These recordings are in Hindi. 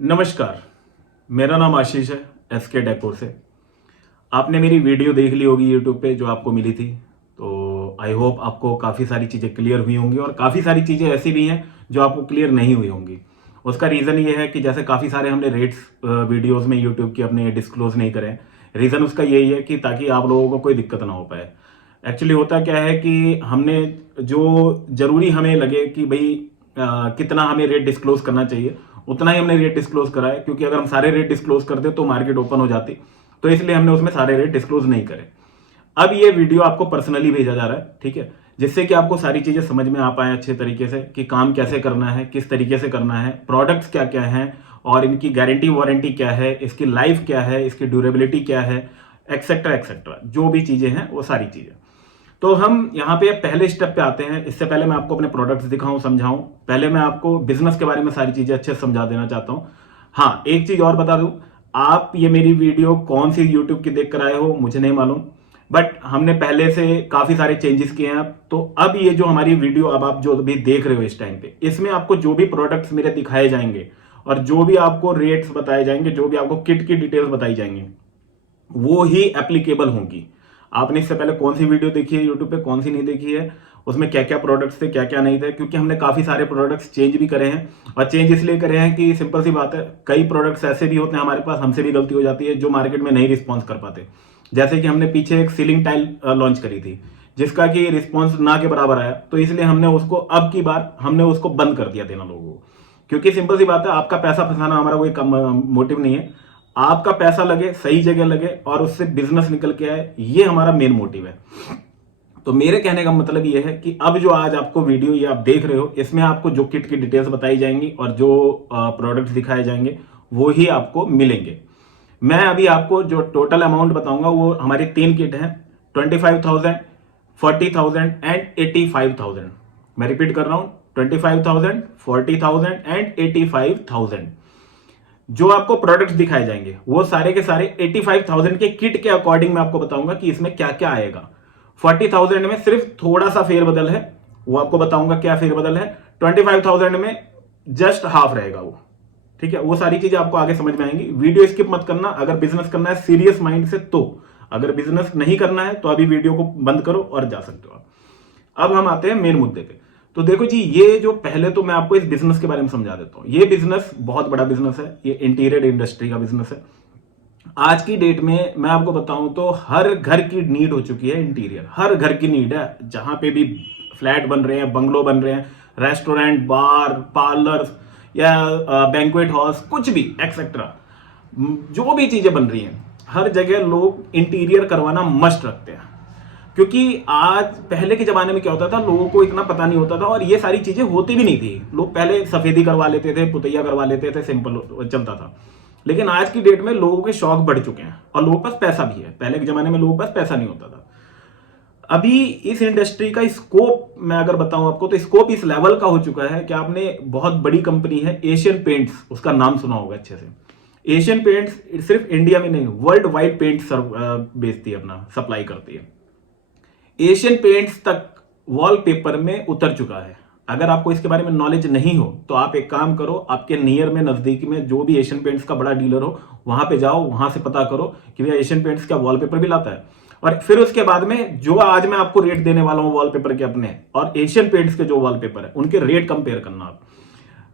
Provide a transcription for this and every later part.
नमस्कार, मेरा नाम आशीष है एसके डेकोर से। आपने मेरी वीडियो देख ली होगी यूट्यूब पे जो आपको मिली थी, तो आई होप आपको काफ़ी सारी चीज़ें क्लियर हुई होंगी और काफ़ी सारी चीज़ें ऐसी भी हैं जो आपको क्लियर नहीं हुई होंगी। उसका रीज़न ये है कि जैसे काफ़ी सारे हमने रेट्स वीडियोस में यूट्यूब के अपने डिस्क्लोज नहीं करें। रीज़न उसका यही है कि ताकि आप लोगों को कोई दिक्कत ना हो पाए। एक्चुअली होता क्या है कि हमने जो ज़रूरी हमें लगे कि भाई कितना हमें रेट डिस्क्लोज करना चाहिए उतना ही हमने रेट डिस्क्लोज करा है, क्योंकि अगर हम सारे रेट डिस्क्लोज करते तो मार्केट ओपन हो जाती। तो इसलिए हमने उसमें सारे रेट डिस्क्लोज नहीं करे। अब ये वीडियो आपको पर्सनली भेजा जा रहा है, ठीक है, जिससे कि आपको सारी चीजें समझ में आ पाए अच्छे तरीके से कि काम कैसे करना है, किस तरीके से करना है, प्रोडक्ट्स क्या क्या हैं और इनकी गारंटी वारंटी क्या है, इसकी लाइफ क्या है, इसकी ड्यूरेबिलिटी क्या है, एक्सेट्रा एक्सेट्रा, जो भी चीजें हैं वो सारी चीजें। तो हम यहाँ पे पहले स्टेप पे आते हैं। इससे पहले मैं आपको अपने प्रोडक्ट्स दिखाऊं, समझाऊं, पहले मैं आपको बिजनेस के बारे में सारी चीजें अच्छे से समझा देना चाहता हूं। हाँ, एक चीज और बता दूं, आप ये मेरी वीडियो कौन सी यूट्यूब की देख कर आए हो मुझे नहीं मालूम, बट हमने पहले से काफी सारे चेंजेस किए हैं। तो अब ये जो हमारी वीडियो अब आप जो भी देख रहे हो इस टाइम पे, इसमें आपको जो भी प्रोडक्ट्स मेरे दिखाए जाएंगे और जो भी आपको रेट्स बताए जाएंगे, जो भी आपको किट की डिटेल्स बताई जाएंगी, वो ही एप्लीकेबल होंगी। आपने इससे पहले कौन सी वीडियो देखी है यूट्यूब पे, कौन सी नहीं देखी है, उसमें क्या क्या प्रोडक्ट्स थे, क्या क्या नहीं थे, क्योंकि हमने काफी सारे प्रोडक्ट्स चेंज भी करे हैं। और चेंज इसलिए करे हैं कि सिंपल सी बात है, कई प्रोडक्ट्स ऐसे भी होते हैं हमारे पास, हमसे भी गलती हो जाती है, जो मार्केट में नहीं रिस्पॉन्स कर पाते। जैसे कि हमने पीछे एक सीलिंग टाइल लॉन्च करी थी जिसका कि रिस्पॉन्स ना के बराबर आया, तो इसलिए हमने उसको अब की बार हमने उसको बंद कर दिया देना लोगों को। क्योंकि सिंपल सी बात है, आपका पैसा फंसाना हमारा कोई कम मोटिव नहीं है। आपका पैसा लगे, सही जगह लगे और उससे बिजनेस निकल के आए, ये हमारा मेन मोटिव है। तो मेरे कहने का मतलब ये है कि अब जो आज आपको वीडियो ये आप देख रहे हो, इसमें आपको जो किट की डिटेल्स बताई जाएंगी और जो प्रोडक्ट्स दिखाए जाएंगे वो ही आपको मिलेंगे। मैं अभी आपको जो टोटल अमाउंट बताऊंगा वो हमारी 3 किट हैं, 25,000, 40,000 एंड 85,000। मैं रिपीट कर रहा हूं, 25,000, 40,000 एंड 85,000। जो आपको प्रोडक्ट्स दिखाए जाएंगे वो सारे के सारे 85,000 के किट के अकॉर्डिंग मैं आपको बताऊंगा कि इसमें क्या क्या आएगा। 40,000 में सिर्फ थोड़ा सा फेरबदल है, वो आपको बताऊंगा क्या फेरबदल है। 25,000 में जस्ट हाफ रहेगा वो, ठीक है। वो सारी चीजें आपको आगे समझ में आएंगी। वीडियो स्किप मत करना अगर बिजनेस करना है सीरियस माइंड से। तो अगर बिजनेस नहीं करना है तो अभी वीडियो को बंद करो और जा सकते हो आप। अब हम आते हैं मेन मुद्दे पे। तो देखो जी, ये जो पहले तो मैं आपको इस बिजनेस के बारे में समझा देता हूं। ये बिजनेस बहुत बड़ा बिजनेस है, ये इंटीरियर इंडस्ट्री का बिजनेस है। आज की डेट में मैं आपको बताऊं तो हर घर की नीड हो चुकी है इंटीरियर, हर घर की नीड है। जहां पे भी फ्लैट बन रहे हैं, बंगलो बन रहे हैं, रेस्टोरेंट, बार, पार्लर या बैंक्वेट हॉल्स, कुछ भी एक्सेट्रा, जो भी चीजें बन रही हैं, हर जगह लोग इंटीरियर करवाना मस्ट रखते हैं। क्योंकि आज पहले के जमाने में क्या होता था, लोगों को इतना पता नहीं होता था और ये सारी चीजें होती भी नहीं थी। लोग पहले सफेदी करवा लेते थे, पुतैया करवा लेते थे, सिंपल चलता था। लेकिन आज की डेट में लोगों के शौक बढ़ चुके हैं और लोगों के पास पैसा भी है। पहले के जमाने में लोगों के पास पैसा नहीं होता था। अभी इस इंडस्ट्री का स्कोप मैं अगर बताऊं आपको, तो स्कोप इस लेवल का हो चुका है कि आपने बहुत बड़ी कंपनी है एशियन पेंट्स, उसका नाम सुना होगा अच्छे से। एशियन पेंट्स सिर्फ इंडिया में नहीं, वर्ल्ड वाइड पेंट बेचती है, अपना सप्लाई करती है। एशियन पेंट्स तक वॉलपेपर में उतर चुका है। अगर आपको इसके बारे में नॉलेज नहीं हो तो आप एक काम करो, आपके नियर में, नजदीक में जो भी एशियन पेंट्स का बड़ा डीलर हो वहां पे जाओ, वहां से पता करो कि भैया एशियन पेंट्स का वॉलपेपर भी लाता है। और फिर उसके बाद में जो आज मैं आपको रेट देने वाला हूं वॉलपेपर के अपने और एशियन पेंट्स के जो वॉलपेपर है उनके रेट कंपेयर करना आप।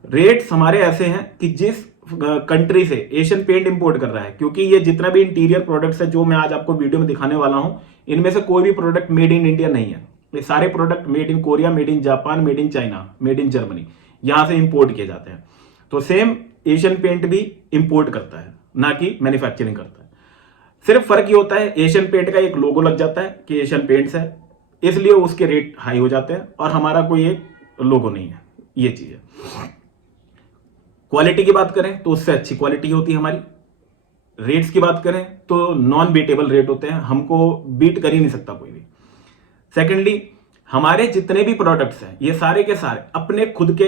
रेट्स हमारे ऐसे हैं कि जिस कंट्री से एशियन पेंट इंपोर्ट कर रहा है, क्योंकि ये जितना भी इंटीरियर प्रोडक्ट्स है जो मैं आज आपको वीडियो में दिखाने वाला हूं, इनमें से कोई भी प्रोडक्ट मेड इन इंडिया नहीं है। ये सारे product made in Korea, made in Japan, made in China, made in Germany, यहां से इंपोर्ट किए जाते हैं। तो सेम एशियन पेंट भी इंपोर्ट करता है, ना कि मैन्युफैक्चरिंग करता है। सिर्फ फर्क ये होता है, एशियन पेंट का एक लोगो लग जाता है कि एशियन पेंट्स है, इसलिए उसके रेट हाई हो जाते हैं, और हमारा कोई एक लोगो नहीं है। ये चीज है। क्वालिटी की बात करें तो उससे अच्छी क्वालिटी होती है हमारी। रेट्स की बात करें तो नॉन बीटेबल रेट होते हैं, हमको बीट कर ही नहीं सकता कोई भी। सेकेंडली, हमारे जितने भी प्रोडक्ट्स हैं ये सारे के सारे अपने खुद के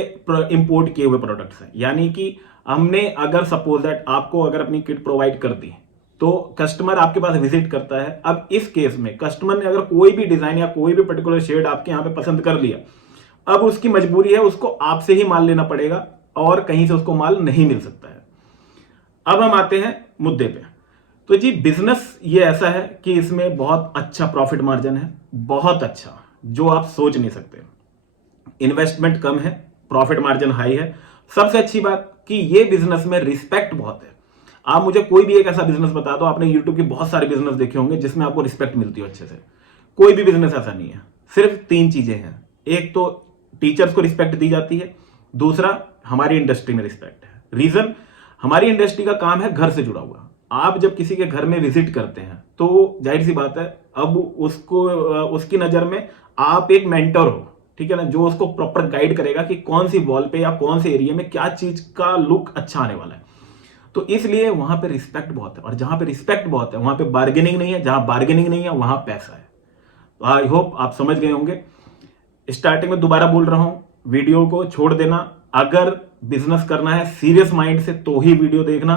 इंपोर्ट किए हुए प्रोडक्ट्स हैं। यानी कि हमने अगर सपोज दैट आपको अगर अपनी किट प्रोवाइड कर दी तो कस्टमर आपके पास विजिट करता है। अब इस केस में कस्टमर ने अगर कोई भी डिजाइन या कोई भी पर्टिकुलर शेड आपके यहां पे पसंद कर लिया, अब उसकी मजबूरी है, उसको आपसे ही माल लेना पड़ेगा और कहीं से उसको माल नहीं मिल सकता है। अब हम आते हैं मुद्दे पे। तो जी बिजनेस ये ऐसा है कि इसमें बहुत अच्छा प्रॉफिट मार्जिन है, बहुत अच्छा, जो आप सोच नहीं सकते। इन्वेस्टमेंट कम है, प्रॉफिट मार्जिन हाई है। सबसे अच्छी बात कि ये बिजनेस में रिस्पेक्ट बहुत है। आप मुझे कोई भी एक ऐसा बिजनेस बता दो, आपने यूट्यूब के बहुत सारे बिजनेस देखे होंगे जिसमें आपको रिस्पेक्ट मिलती हो अच्छे से। कोई भी बिजनेस ऐसा नहीं है। सिर्फ 3 चीजें हैं। एक तो टीचर्स को रिस्पेक्ट दी जाती है, दूसरा हमारी इंडस्ट्री में रिस्पेक्ट है। रीजन, हमारी इंडस्ट्री का काम है घर से जुड़ा हुआ। आप जब किसी के घर में विजिट करते हैं तो जाहिर सी बात है, अब उसको उसकी नजर में आप एक मेंटर हो, ठीक है ना, जो उसको प्रॉपर गाइड करेगा कि कौन सी वॉल पे या कौन से एरिया में क्या चीज का लुक अच्छा आने वाला है। तो इसलिए वहां पे रिस्पेक्ट बहुत है, और जहां पे रिस्पेक्ट बहुत है वहां पे बार्गेनिंग नहीं है, जहां बार्गेनिंग नहीं है वहां पैसा है। तो आई होप आप समझ गए होंगे। स्टार्टिंग में दोबारा बोल रहा हूं, वीडियो को छोड़ देना। अगर बिजनेस करना है सीरियस माइंड से तो ही वीडियो देखना,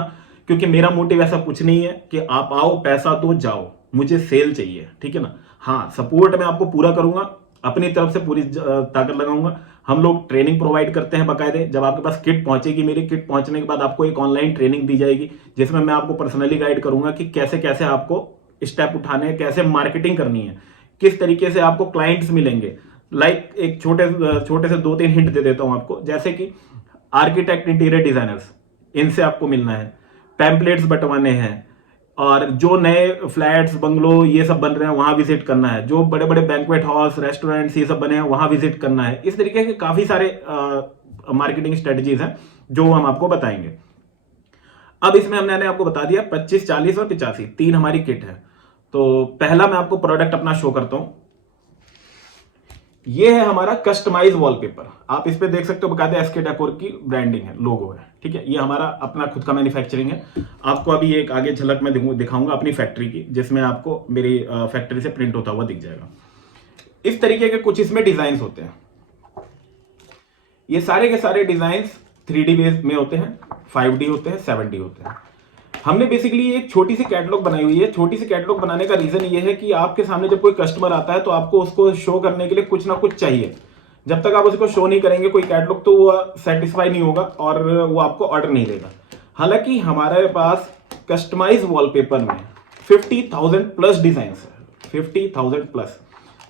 क्योंकि मेरा मोटिव ऐसा कुछ नहीं है कि आप आओ पैसा दो जाओ, मुझे सेल चाहिए, ठीक है ना। हाँ, सपोर्ट मैं आपको पूरा करूंगा, अपनी तरफ से पूरी ताकत लगाऊंगा। हम लोग ट्रेनिंग प्रोवाइड करते हैं बाकायदे। जब आपके पास किट पहुंचेगी, मेरी किट पहुंचने के बाद आपको एक ऑनलाइन ट्रेनिंग दी जाएगी, जिसमें मैं आपको पर्सनली गाइड करूंगा कि कैसे कैसे आपको स्टेप उठाने हैं, कैसे मार्केटिंग करनी है, किस तरीके से आपको क्लाइंट्स मिलेंगे। लाइक एक छोटे छोटे से 2-3 हिंट दे देता हूं आपको, जैसे कि आर्किटेक्ट, इंटीरियर डिजाइनर्स, इनसे आपको मिलना है, पैम्पलेट्स बंटवाने हैं, और जो नए फ्लैट्स बंगलो ये सब बन रहे हैं वहां विजिट करना है, जो बड़े बड़े बैंक्वेट हॉल्स रेस्टोरेंट्स ये सब बने हैं वहां विजिट करना है। इस तरीके के काफी सारे मार्केटिंग स्ट्रेटजीज हैं जो हम आपको बताएंगे। अब इसमें हमने आपको बता दिया 25, 40 और 85 3 हमारी किट है। तो पहला मैं आपको प्रोडक्ट अपना शो करता हूं। ये है हमारा कस्टमाइज वॉलपेपर। आप इस पे देख सकते हो, बकायदा एसके डेकोर की ब्रांडिंग है, लोगो है, ठीक है। ये हमारा अपना खुद का मैन्युफैक्चरिंग है। आपको अभी एक आगे झलक में दिखाऊंगा अपनी फैक्ट्री की, जिसमें आपको मेरी फैक्ट्री से प्रिंट होता हुआ दिख जाएगा। इस तरीके के कुछ इसमें डिजाइन होते हैं। ये सारे के सारे डिजाइन 3D बेस में होते हैं, 5D होते हैं, 7D होते हैं। हमने बेसिकली एक छोटी सी कैटलॉग बनाई हुई है। छोटी सी कैटलॉग बनाने का रीजन ये है कि आपके सामने जब कोई कस्टमर आता है तो आपको उसको शो करने के लिए कुछ ना कुछ चाहिए। जब तक आप उसको शो नहीं करेंगे कोई कैटलॉग, तो वो सेटिस्फाई नहीं होगा और वो आपको ऑर्डर नहीं देगा। हालांकि हमारे पास कस्टमाइज वॉलपेपर में 50,000 प्लस डिजाइन है, 50,000 प्लस।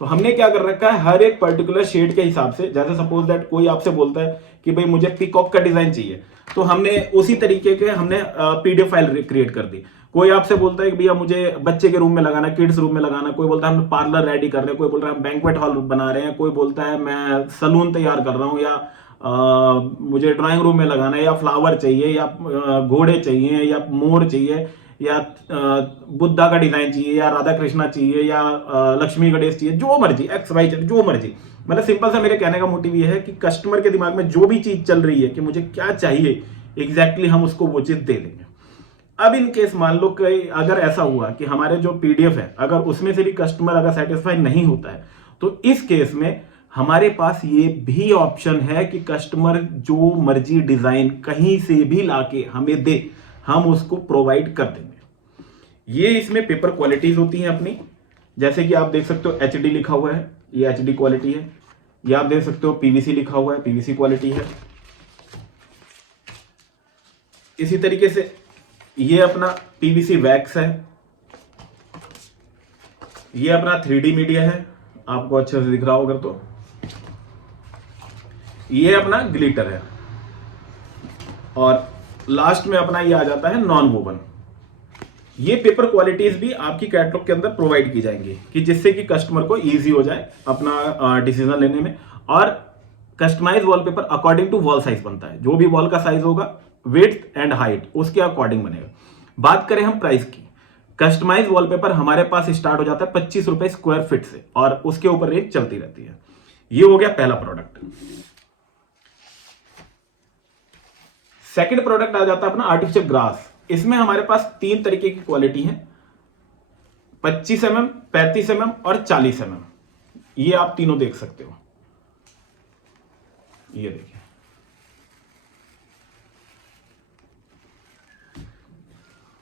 तो हमने क्या कर रखा है, हर एक पर्टिकुलर शेड के हिसाब से, जैसे सपोज दैट कोई आपसे बोलता है कि भाई मुझे पीकॉक का डिजाइन चाहिए, तो हमने उसी तरीके के हमने पीडीएफ फाइल क्रिएट कर दी। कोई आपसे बोलता है कि भैया मुझे बच्चे के रूम में लगाना, किड्स रूम में लगाना, कोई बोलता है हम पार्लर रेडी कर रहे हैं, कोई बोल रहा है हम बैंक्वेट हॉल बना रहे हैं, कोई बोलता है मैं सलून तैयार कर रहा हूँ, या मुझे ड्राइंग रूम में लगाना है, या फ्लावर चाहिए, या घोड़े चाहिए, या मोर चाहिए, या बुद्धा का डिजाइन चाहिए, या राधा कृष्णा चाहिए, या लक्ष्मी गणेश चाहिए, जो मर्जी XYZ जो मर्जी। मतलब सिंपल सा मेरे कहने का मोटिव ये है कि कस्टमर के दिमाग में जो भी चीज चल रही है कि मुझे क्या चाहिए एग्जैक्टली हम उसको वो चीज दे देंगे। अब इन केस मान लो कि अगर ऐसा हुआ कि हमारे जो पीडीएफ है अगर उसमें से भी कस्टमर अगर सेटिस्फाई नहीं होता है, तो इस केस में हमारे पास ये भी ऑप्शन है कि कस्टमर जो मर्जी डिजाइन कहीं से भी लाके हमें दे, हम उसको प्रोवाइड कर देंगे। ये इसमें पेपर क्वालिटीज होती हैं अपनी, जैसे कि आप देख सकते हो HD लिखा हुआ है, ये HD क्वालिटी है। ये आप देख सकते हो PVC लिखा हुआ है, PVC क्वालिटी है। इसी तरीके से ये अपना PVC वैक्स है, ये अपना 3D मीडिया है, आपको अच्छे से दिख रहा होगा तो। ये अपना ग्लिटर है, और लास्ट में अपना ये आ जाता है नॉन वोवन। ये पेपर क्वालिटीज भी आपकी कैटलॉग के अंदर प्रोवाइड की जाएंगी कि जिससे कि कस्टमर को इजी हो जाए अपना डिसीजन लेने में। और customize wallpaper according to wall size बनता है, जो भी वॉल का साइज होगा, विड्थ एंड हाइट उसके अकॉर्डिंग बनेगा। बात करें हम प्राइस की, कस्टमाइज वॉलपेपर हमारे पास स्टार्ट हो जाता है 25 रुपए स्क्वायर फीट से, और उसके ऊपर रेंज चलती रहती है। ये हो गया पहला प्रोडक्ट। सेकंड प्रोडक्ट आ जाता है अपना आर्टिफिशियल ग्रास। इसमें हमारे पास 3 तरीके की क्वालिटी है, 25 mm, 35 mm और 40 mm। ये आप तीनों देख सकते हो, ये देखिए।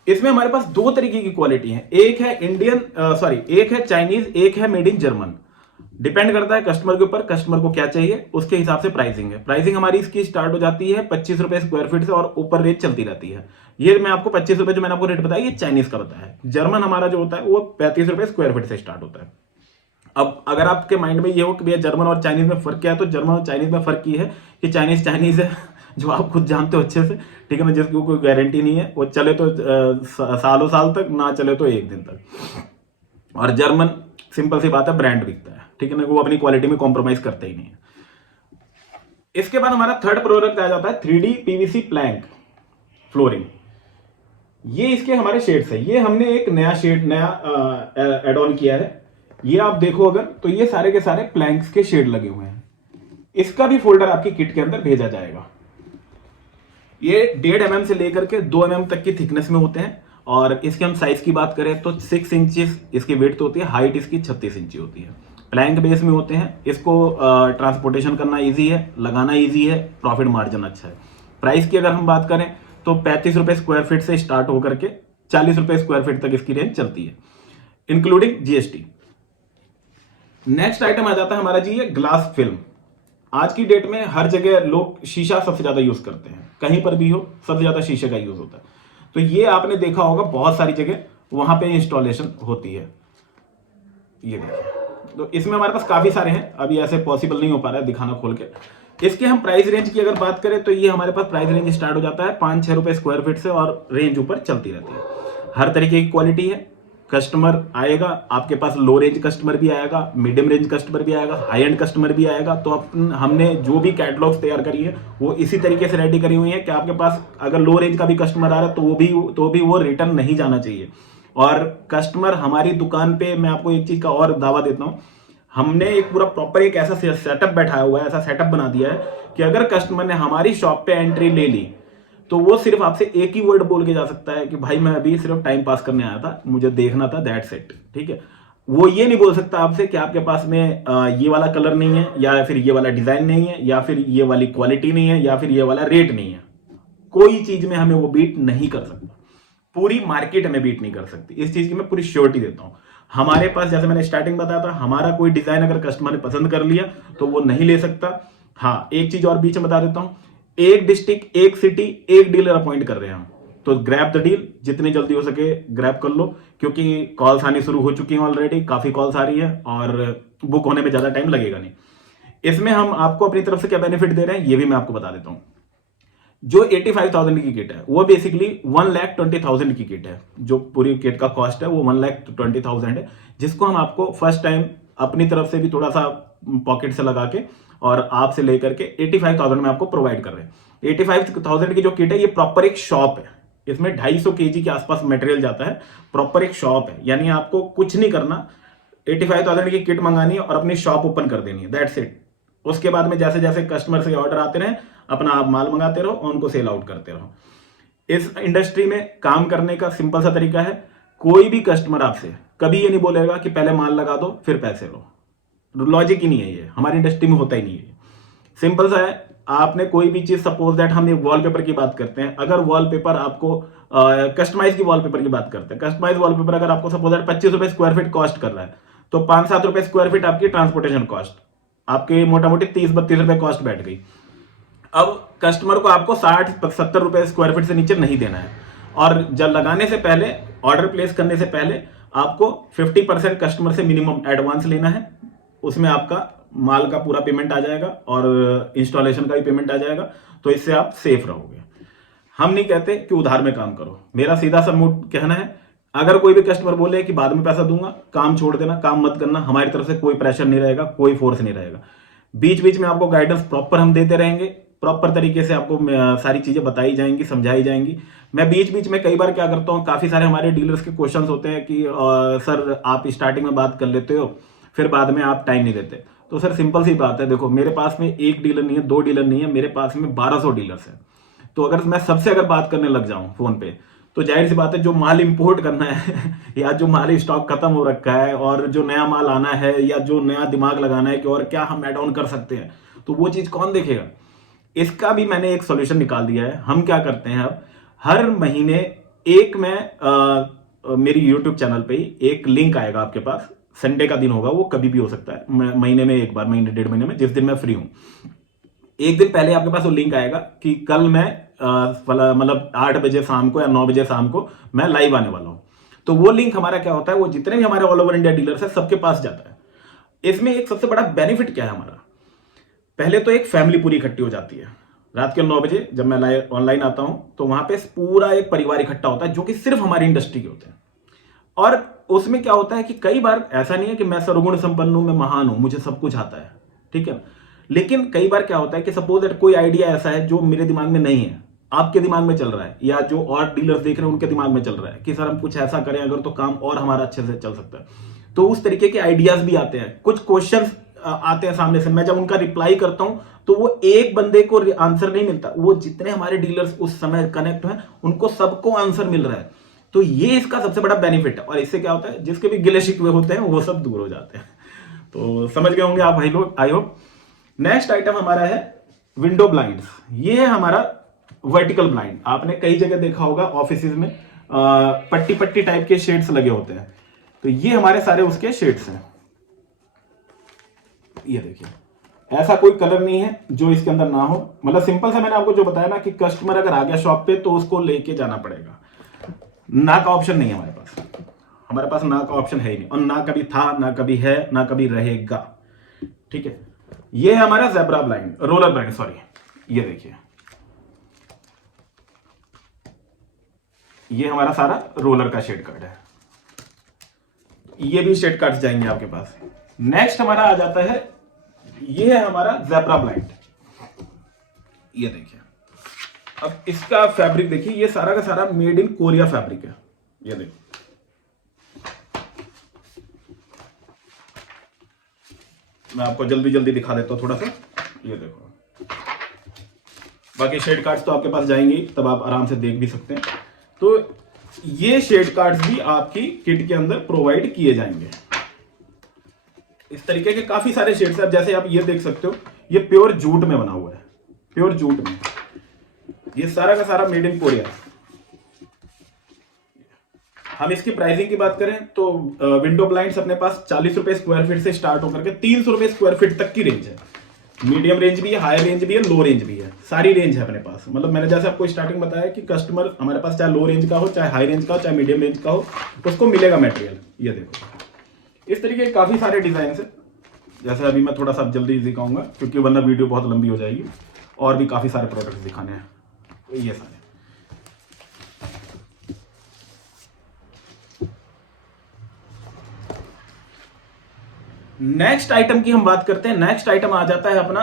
इसमें हमारे पास 2 तरीके की क्वालिटी है, एक है एक है चाइनीज, एक है मेड इन जर्मन। डिपेंड करता है कस्टमर के ऊपर, कस्टमर को क्या चाहिए उसके हिसाब से प्राइसिंग है। प्राइसिंग हमारी इसकी स्टार्ट हो जाती है 25 रुपए स्क्वायर फीट से और ऊपर रेट चलती रहती है। ये मैं आपको 25 रुपए जो मैंने आपको रेट बताया ये चाइनीज का बताया है। जर्मन हमारा जो होता है वो 35 रुपए स्क्वायर फीट से स्टार्ट होता है। अब अगर आपके माइंड में ये हो कि भैया जर्मन और चाइनीज में फर्क क्या है, तो जर्मन और चाइनीज में फर्क ये है कि चाइनीज चाइनीज है जो आप खुद जानते हो अच्छे से, ठीक है ना, जिसकी कोई गारंटी नहीं है, वो चले तो सालों साल तक, ना चले तो एक दिन तक। और जर्मन सिंपल सी बात है ब्रांड बिकता है, ठीक है ना, वो अपनी क्वालिटी में कॉम्प्रोमाइज करते ही नहीं है। इसके बाद हमारा थर्ड प्रोडक्ट आ जाता है 3D PVC प्लैंक फ्लोरिंग। ये इसके हमारे शेड्स है। ये हमने एक नया शेड एड ऑन किया है। ये आप देखो अगर तो ये सारे के सारे प्लैंक्स के शेड लगे हुए हैं। इसका भी फोल्डर आपकी किट के अंदर भेजा जाएगा। ये 1.5 mm से लेकर के 2 mm तक की थिकनेस में होते हैं। और इसके हम साइज की बात करें तो 6 इंचेस इसकी विड्थ होती है, हाइट इसकी 36 इंच होती है। प्लैंक बेस में होते हैं। इसको ट्रांसपोर्टेशन करना इजी है, लगाना इजी है, प्रॉफिट मार्जिन अच्छा है। प्राइस की अगर हम बात करें तो 35 रुपए स्क्वायर फीट से स्टार्ट होकर के 40 रुपए स्क्वायर फीट तक इसकी रेंज चलती है, इंक्लूडिंग GST। नेक्स्ट आइटम आ जाता है हमारा जी ये ग्लास फिल्म। आज की डेट में हर जगह लोग शीशा सबसे ज्यादा यूज करते हैं, कहीं पर भी हो सबसे ज्यादा शीशे का यूज होता है। तो ये आपने देखा होगा बहुत सारी जगह वहां पे इंस्टॉलेशन होती है। ये देखिए, तो इसमें हमारे पास काफी सारे हैं, अभी ऐसे पॉसिबल नहीं हो पा रहा है दिखाना खोल के। इसके हम प्राइस रेंज की अगर बात करें तो ये हमारे पास प्राइस रेंज स्टार्ट हो जाता है 5-6 रुपए स्क्वायर फीट से और रेंज ऊपर चलती रहती है। हर तरीके की क्वालिटी है। कस्टमर आएगा आपके पास, लो रेंज कस्टमर भी आएगा, मीडियम रेंज कस्टमर भी आएगा, हाई एंड कस्टमर भी आएगा। तो हमने जो भी कैटलॉग्स तैयार करी है वो इसी तरीके से रेडी करी हुई है कि आपके पास अगर लो रेंज का भी कस्टमर आ रहा है तो भी वो रिटर्न नहीं जाना चाहिए। और कस्टमर हमारी दुकान पे, मैं आपको एक चीज का और दावा देता हूँ, हमने एक पूरा प्रॉपर एक ऐसा सेटअप बैठाया हुआ है, ऐसा सेटअप बना दिया है कि अगर कस्टमर ने हमारी शॉप पे एंट्री ले ली तो वो सिर्फ आपसे एक ही वर्ड बोल के जा सकता है कि भाई मैं अभी सिर्फ टाइम पास करने आया था, मुझे देखना था, दैट्स इट। ठीक है, वो ये नहीं बोल सकता आपसे कि आपके पास में ये वाला कलर नहीं है, या फिर ये वाला डिजाइन नहीं है, या फिर ये वाली क्वालिटी नहीं है, या फिर ये वाला रेट नहीं है। कोई चीज में हमें वो बीट नहीं कर सकता, पूरी मार्केट हमें बीट नहीं कर सकती। इस चीज की मैं पूरी श्योरिटी देता हूं। हमारे पास, जैसे मैंने स्टार्टिंग बताया था, हमारा कोई डिजाइन अगर कस्टमर ने पसंद कर लिया तो वो नहीं ले सकता। हाँ, एक चीज और बीच में बता देता हूं, एक डिस्ट्रिक्ट, एक सिटी, एक डीलर अपॉइंट कर रहे हैं हम, तो ग्रैब द डील, जितनी जल्दी हो सके ग्रैब कर लो, क्योंकि कॉल्स आनी शुरू हो चुकी हैं ऑलरेडी, काफी कॉल्स आ रही है और बुक होने में ज्यादा टाइम लगेगा नहीं। इसमें हम आपको अपनी तरफ से क्या बेनिफिट दे रहे हैं ये भी मैं आपको बता देता हूं। जो 85,000 की किट है वो बेसिकली 1,20,000 की किट है। जो पूरी किट का कॉस्ट है वो 1,20,000 है, जिसको हम आपको फर्स्ट टाइम अपनी तरफ से भी थोड़ा सा पॉकेट से लगा के और आपसे लेकर के 85,000 में आपको प्रोवाइड कर रहे हैं। 85,000 की जो किट है ये प्रॉपर एक शॉप है। इसमें 250 kg के आसपास मटेरियल जाता है, प्रॉपर एक शॉप है। यानी आपको कुछ नहीं करना, 85,000 की किट मंगानी है और अपनी शॉप ओपन कर देनी है, दैट्स इट। उसके बाद में जैसे जैसे कस्टमर से ऑर्डर आते रहे, अपना आप माल मंगाते रहो और उनको सेल आउट करते रहो। इस इंडस्ट्री में काम करने का सिंपल सा तरीका है, कोई भी कस्टमर आपसे कभी ये नहीं बोलेगा कि पहले माल लगा दो फिर पैसे लो। लॉजिक ही नहीं है ये, हमारी इंडस्ट्री में होता ही नहीं है। सिंपल सा है, आपने कोई भी चीज, सपोज दैट हम एक वॉलपेपर की बात करते हैं, अगर वॉलपेपर आपको कस्टमाइज की वॉलपेपर की बात करते हैं, कस्टमाइज वॉलपेपर अगर आपको सपोज दैट 25 रुपए स्क्वायर फीट कॉस्ट कर रहा है, तो 5-7 रुपए स्क्वायर फीट आपकी ट्रांसपोर्टेशन कॉस्ट, आपके मोटा मोटी 30-32 रुपए कॉस्ट बैठ गई। अब कस्टमर को आपको 60-70 रुपए स्क्वायर फीट से नीचे नहीं देना है। और जब लगाने से पहले, ऑर्डर प्लेस करने से पहले आपको 50% कस्टमर से मिनिमम एडवांस लेना है। उसमें आपका माल का पूरा पेमेंट आ जाएगा और इंस्टॉलेशन का भी पेमेंट आ जाएगा, तो इससे आप सेफ रहोगे। हम नहीं कहते कि उधार में काम करो, मेरा सीधा सा मूड कहना है, अगर कोई भी कस्टमर बोले कि बाद में पैसा दूंगा, काम छोड़ देना, काम मत करना। हमारी तरफ से कोई प्रेशर नहीं रहेगा, कोई फोर्स नहीं रहेगा। बीच बीच में आपको गाइडेंस प्रॉपर हम देते रहेंगे, प्रॉपर तरीके से आपको सारी चीजें बताई जाएंगी, समझाई जाएंगी। मैं बीच बीच में कई बार क्या करता हूँ, काफी सारे हमारे डीलर्स के क्वेश्चंस होते हैं कि सर आप स्टार्टिंग में बात कर लेते हो, फिर बाद में आप टाइम नहीं देते। तो सर सिंपल सी बात है, देखो मेरे पास में एक डीलर नहीं है, 2 डीलर नहीं है, मेरे पास में 1200 डीलर्स है। तो अगर मैं सबसे अगर बात करने लग जाऊं फोन पे, तो जाहिर सी बात है जो माल इंपोर्ट करना है या जो माल स्टॉक खत्म हो रखा है और जो नया माल आना है या जो नया दिमाग लगाना है कि और क्या हम एड ऑन कर सकते हैं, तो वो चीज कौन देखेगा। इसका भी मैंने एक सॉल्यूशन निकाल दिया है। हम क्या करते हैं, अब हर महीने एक, मैं मेरी यूट्यूब चैनल पे ही एक लिंक आएगा आपके पास, संडे का दिन होगा, वो कभी भी हो सकता है, महीने में एक बार, महीने 1.5 महीने में, जिस दिन मैं फ्री हूं। एक दिन पहले आपके पास वो लिंक आएगा कि कल मैं मतलब 8 बजे शाम को या 9 बजे शाम को मैं लाइव आने वाला हूं। तो वो लिंक हमारा क्या होता है, वो जितने भी हमारे ऑल ओवर इंडिया डीलर्स है सबके पास जाता है। इसमें एक सबसे बड़ा बेनिफिट क्या है हमारा, पहले तो एक फैमिली पूरी इकट्ठी हो जाती है। रात के 9 बजे जब मैं लाइव ऑनलाइन आता हूं तो वहां पे पूरा एक परिवार इकट्ठा होता है जो कि सिर्फ हमारी इंडस्ट्री के होते हैं। और उसमें क्या होता है कि कई बार ऐसा नहीं है कि मैं सर्वगुण संपन्न हूं, मैं महान हूं, मुझे सब कुछ आता है, ठीक है, लेकिन कई बार क्या होता है कि सपोज दैट कोई आइडिया ऐसा है जो मेरे दिमाग में नहीं है, आपके दिमाग में चल रहा है, या जो और डीलर्स देख रहे हैं उनके दिमाग में चल रहा है कि सर हम कुछ ऐसा करें अगर तो काम और हमारा अच्छे से चल सकता है। तो उस तरीके के आइडियाज भी आते हैं, कुछ क्वेश्चंस आते हैं सामने से, मैं जब उनका रिप्लाई करता हूं तो वो एक बंदे को आंसर नहीं मिलता, वो जितने हमारे डीलर्स उस समय कनेक्ट हैं उनको सबको आंसर मिल रहा है। तो ये इसका सबसे बड़ा बेनिफिट है, और इससे क्या होता है, जिसके भी गिले शिकवे होते हैं वो सब दूर हो जाते हैं। तो समझ गए होंगे आप भाई लोग, आई होप। नेक्स्ट आइटम हमारा है विंडो ब्लाइंड्स। ये है हमारा वर्टिकल ब्लाइंड। आपने कई जगह देखा होगा ऑफिस में पट्टी पट्टी टाइप के शेड्स लगे होते हैं, तो ये हमारे सारे उसके शेड्स हैं। ये देखिए, ऐसा कोई कलर नहीं है जो इसके अंदर ना हो, मतलब सिंपल सा मैंने आपको जो बताया ना कि कस्टमर अगर आ गया शॉप पे तो उसको लेके जाना पड़ेगा। ना का ऑप्शन नहीं है हमारे पास ना का ऑप्शन है ही नहीं, और ना कभी था, ना कभी है, ना कभी रहेगा, ठीक है। ये है हमारा zebra blind, roller blind, sorry. ये देखिए, ये हमारा सारा रोलर का शेड कार्ड है, ये भी शेड कार्ड्स जाएंगे आपके पास। नेक्स्ट हमारा आ जाता है, ये है हमारा ज़ेब्रा ब्लाइंड। ये देखिए, अब इसका फैब्रिक देखिए, ये सारा का सारा मेड इन कोरिया फैब्रिक है। ये देखिए, मैं आपको जल्दी जल्दी दिखा देता हूं थोड़ा सा। ये देखो, बाकी शेड कार्ड्स तो आपके पास जाएंगे, तब आप आराम से देख भी सकते हैं। तो ये शेड कार्ड्स भी आपकी किट के अंदर प्रोवाइड किए जाएंगे। इस तरीके के काफी सारे शेड्स हैं, जैसे आप ये देख सकते हो, ये प्योर जूट में बना हुआ है, प्योर जूट में। ये सारा का सारा मेड इन कोरिया। हम इसकी प्राइसिंग की बात करें तो विंडो ब्लाइंड्स अपने पास 40 रुपए स्क्वायर फीट से स्टार्ट होकर के 300 रुपए स्क्वायर फीट तक की रेंज है। मीडियम रेंज भी है, हाई रेंज भी है, लो रेंज भी है, सारी रेंज है अपने पास। मतलब मैंने जैसे आपको स्टार्टिंग बताया कि कस्टमर हमारे पास चाहे लो रेंज का हो, चाहे हाई रेंज का हो, चाहे मीडियम रेंज का हो, उसको मिलेगा मटेरियल। ये देखो, इस तरीके के काफी सारे डिजाइन है। जैसे अभी मैं थोड़ा सा जल्दी दिखाऊंगा क्योंकि वरना वीडियो बहुत लंबी हो जाएगी, और भी काफी सारे प्रोडक्ट्स दिखाने हैं। तो ये सारे नेक्स्ट आइटम की हम बात करते हैं। नेक्स्ट आइटम आ जाता है अपना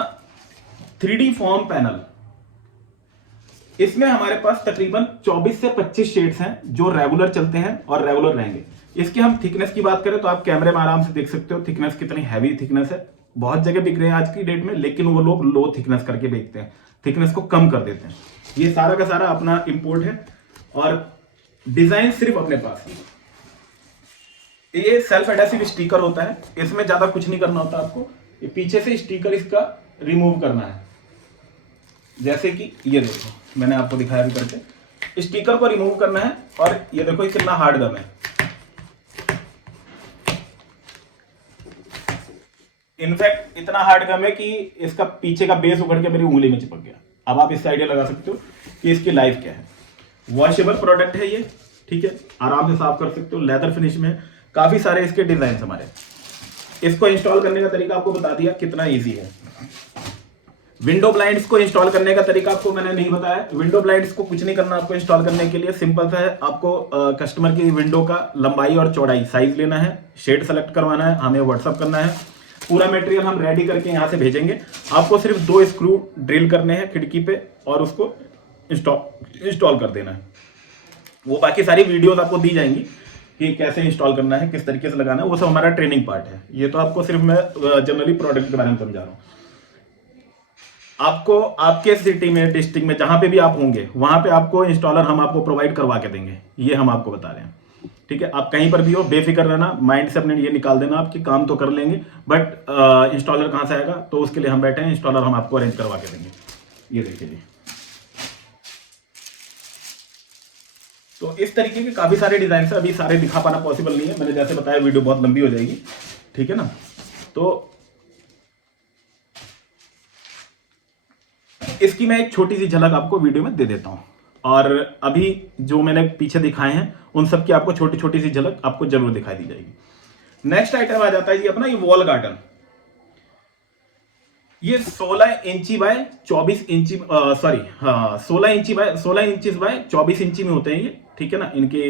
3D फॉर्म पैनल। इसमें हमारे पास तकरीबन 24 से 25 शेड्स हैं जो रेगुलर चलते हैं और रेगुलर रहेंगे। इसकी हम थिकनेस की बात करें तो आप कैमरे में आराम से देख सकते हो थिकनेस कितनी हैवी थिकनेस है। बहुत जगह बिक रहे हैं आज की डेट में, लेकिन वो लोग लो थिकनेस करके बेचते हैं, थिकनेस को कम कर देते हैं। ये सारा का सारा अपना इंपोर्ट है, और डिजाइन सिर्फ अपने पास है। ये सेल्फ एडेसिव स्टिकर होता है, इसमें ज्यादा कुछ नहीं करना होता आपको। ये पीछे से स्टिकर इसका रिमूव करना है, जैसे कि ये देखो मैंने आपको दिखाया भी करके, स्टिकर को रिमूव करना है। और ये देखो ये कितना हार्ड गम है, इनफैक्ट इतना हार्ड गम है कि इसका पीछे का बेस उखड़ के मेरी उंगली में चिपक गया। अब आप इससे आइडिया लगा सकते हो कि इसकी लाइफ क्या है। वॉशेबल प्रोडक्ट है ये, ठीक है, आराम से साफ कर सकते हो, लेदर फिनिश में। काफी सारे इसके डिजाइन हमारे। इसको इंस्टॉल करने का तरीका आपको बता दिया कितना इजी है। विंडो ब्लाइंड्स को इंस्टॉल करने का तरीका आपको मैंने नहीं बताया। विंडो ब्लाइंड्स को कुछ नहीं करना आपको इंस्टॉल करने के लिए, सिंपल सा है। आपको कस्टमर की विंडो का लंबाई और चौड़ाई साइज लेना है, शेड सेलेक्ट करवाना है, हमें व्हाट्सअप करना है, पूरा मटेरियल हम रेडी करके यहाँ से भेजेंगे। आपको सिर्फ 2 स्क्रू ड्रिल करने हैं खिड़की पे और उसको इंस्टॉल कर देना है। वो बाकी सारी वीडियोस आपको दी जाएंगी कि कैसे इंस्टॉल करना है, किस तरीके से लगाना है, वो सब हमारा ट्रेनिंग पार्ट है। ये तो आपको सिर्फ मैं जनरली प्रोडक्ट के बारे में समझा रहा हूँ। आपको आपके सिटी में, डिस्ट्रिक्ट में, जहां पे भी आप होंगे वहां पे आपको इंस्टॉलर हम आपको प्रोवाइड करवा के देंगे, ये हम आपको बता रहे हैं, ठीक है। आप कहीं पर भी हो बेफिक्र रहना, माइंड से अपने ये निकाल देना आपकी काम तो कर लेंगे, बट इंस्टॉलर कहां से आएगा, तो उसके लिए हम बैठे हैं, इंस्टॉलर हम आपको अरेंज करवा के देंगे। ये देखिए जी, तो इस तरीके के काफी सारे डिजाइन है, अभी सारे दिखा पाना पॉसिबल नहीं है, मैंने जैसे बताया वीडियो बहुत लंबी हो जाएगी। ठीक है ना। तो इसकी मैं एक छोटी सी झलक आपको वीडियो में दे देता हूं, और अभी जो मैंने पीछे दिखाए हैं उन सब की आपको छोटी छोटी सी झलक आपको जरूर दिखाई दी जाएगी। नेक्स्ट आइटम आ जाता है जी अपना ये वॉल गार्डन। ये 16 इंची बाय 24 इंची, सॉरी हाँ 16 इंची बाय 16 इंचज बाय 24 इंची में होते हैं ये, ठीक है ना। इनके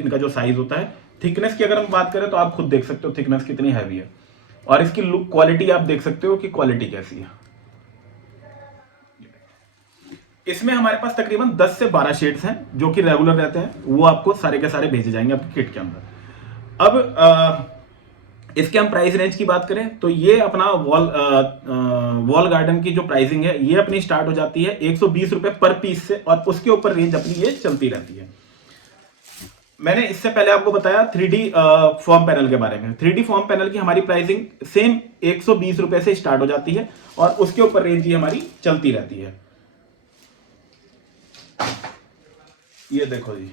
इनका जो साइज होता है, थिकनेस की अगर हम बात करें तो आप खुद देख सकते हो थिकनेस कितनी हैवी है, और इसकी लुक क्वालिटी आप देख सकते हो कि क्वालिटी कैसी है। इसमें हमारे पास तकरीबन 10 से 12 शेड्स हैं जो कि रेगुलर रहते हैं, वो आपको सारे के सारे भेजे जाएंगे आपकी किट के अंदर। अब इसके हम प्राइस रेंज की बात करें तो ये अपना वॉल गार्डन की जो प्राइसिंग है ये अपनी स्टार्ट हो जाती है 120 रुपए पर पीस से, और उसके ऊपर रेंज अपनी ये चलती रहती है। मैंने इससे पहले आपको बताया 3D फॉर्म पैनल के बारे में। 3D फॉर्म पैनल की हमारी प्राइसिंग सेम 120 रुपए से स्टार्ट हो जाती है, और उसके ऊपर रेंज ही हमारी चलती रहती है। ये देखो जी,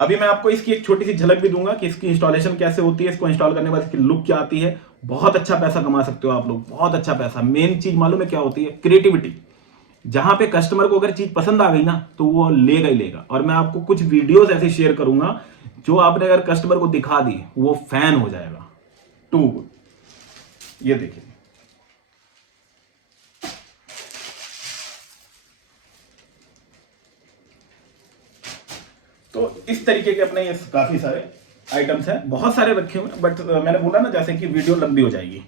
अभी मैं आपको इसकी एक छोटी सी झलक भी दूंगा कि इसकी इंस्टॉलेशन कैसे होती है, इसको इंस्टॉल करने के बाद इसकी लुक क्या आती है। बहुत अच्छा पैसा कमा सकते हो आप लोग, बहुत अच्छा पैसा। मेन चीज मालूम है क्या होती है? क्रिएटिविटी। जहां पे कस्टमर को अगर चीज पसंद आ गई ना तो वो लेगा ही लेगा। और मैं आपको कुछ वीडियोस ऐसे शेयर करूंगा जो आपने अगर कस्टमर को दिखा दी वो फैन हो जाएगा। Too good. ये देखिए, तो इस तरीके के अपने ये काफी सारे आइटम्स हैं, बहुत सारे रखे हुए हैं, बट मैंने बोला ना जैसे कि वीडियो लंबी हो जाएगी,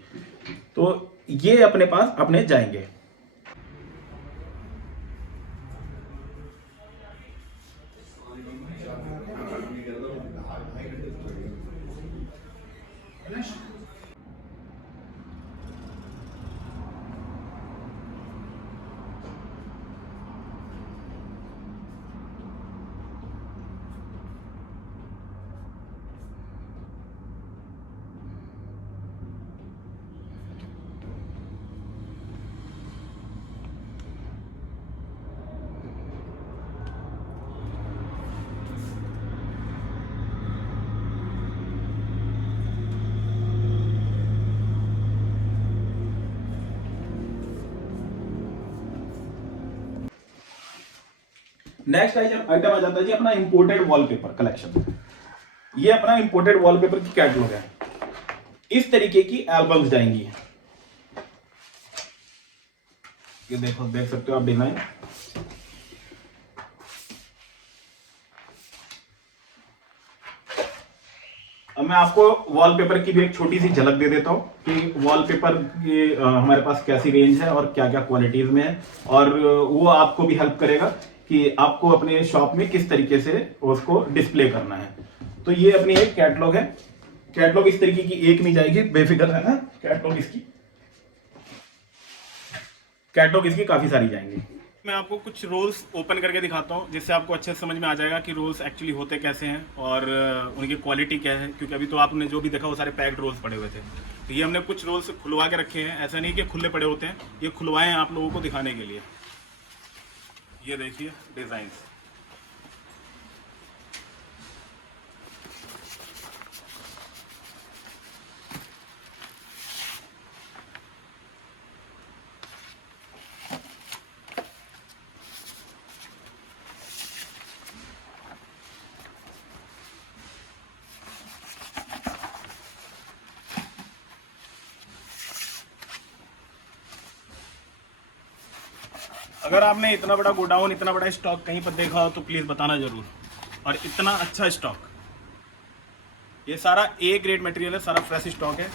तो ये अपने पास अपने जाएंगे। नेक्स्ट आइटम आ जाता है जी अपना इंपोर्टेड वॉलपेपर कलेक्शन। ये अपना इंपोर्टेड वॉलपेपर की कैटलॉग है। इस तरीके की एल्बम्स जाएंगी। ये देखो, देख सकते हो आप डिजाइन। अब मैं आपको वॉलपेपर की भी एक छोटी सी झलक दे देता हूं कि वॉलपेपर की हमारे पास कैसी रेंज है और क्या क्या क्वालिटीज में है, और वो आपको भी हेल्प करेगा कि आपको अपने शॉप में किस तरीके से उसको डिस्प्ले करना है। तो ये अपनी एक कैटलॉग है। कैटलॉग इस तरीके की एक नहीं जाएगी, बेफिक्र रहना। कैटलॉग इसकी काफी सारी जाएंगी। मैं आपको कुछ रोल्स ओपन करके दिखाता हूँ जिससे आपको अच्छे से समझ में आ जाएगा कि रोल्स एक्चुअली होते कैसे हैं और उनकी क्वालिटी क्या है, क्योंकि अभी तो आपने जो भी देखा वो सारे पैक्ड रोल्स पड़े हुए थे। तो ये हमने कुछ रोल्स खुलवा के रखे हैं, ऐसा नहीं कि खुले पड़े होते हैं, ये खुलवाए हैं आप लोगों को दिखाने के लिए। ये देखिए डिजाइन। अगर आपने इतना बड़ा गोडाउन, इतना बड़ा स्टॉक कहीं पर देखा हो तो प्लीज बताना जरूर। और इतना अच्छा स्टॉक, ये सारा ए ग्रेड मटेरियल है, सारा फ्रेश स्टॉक है।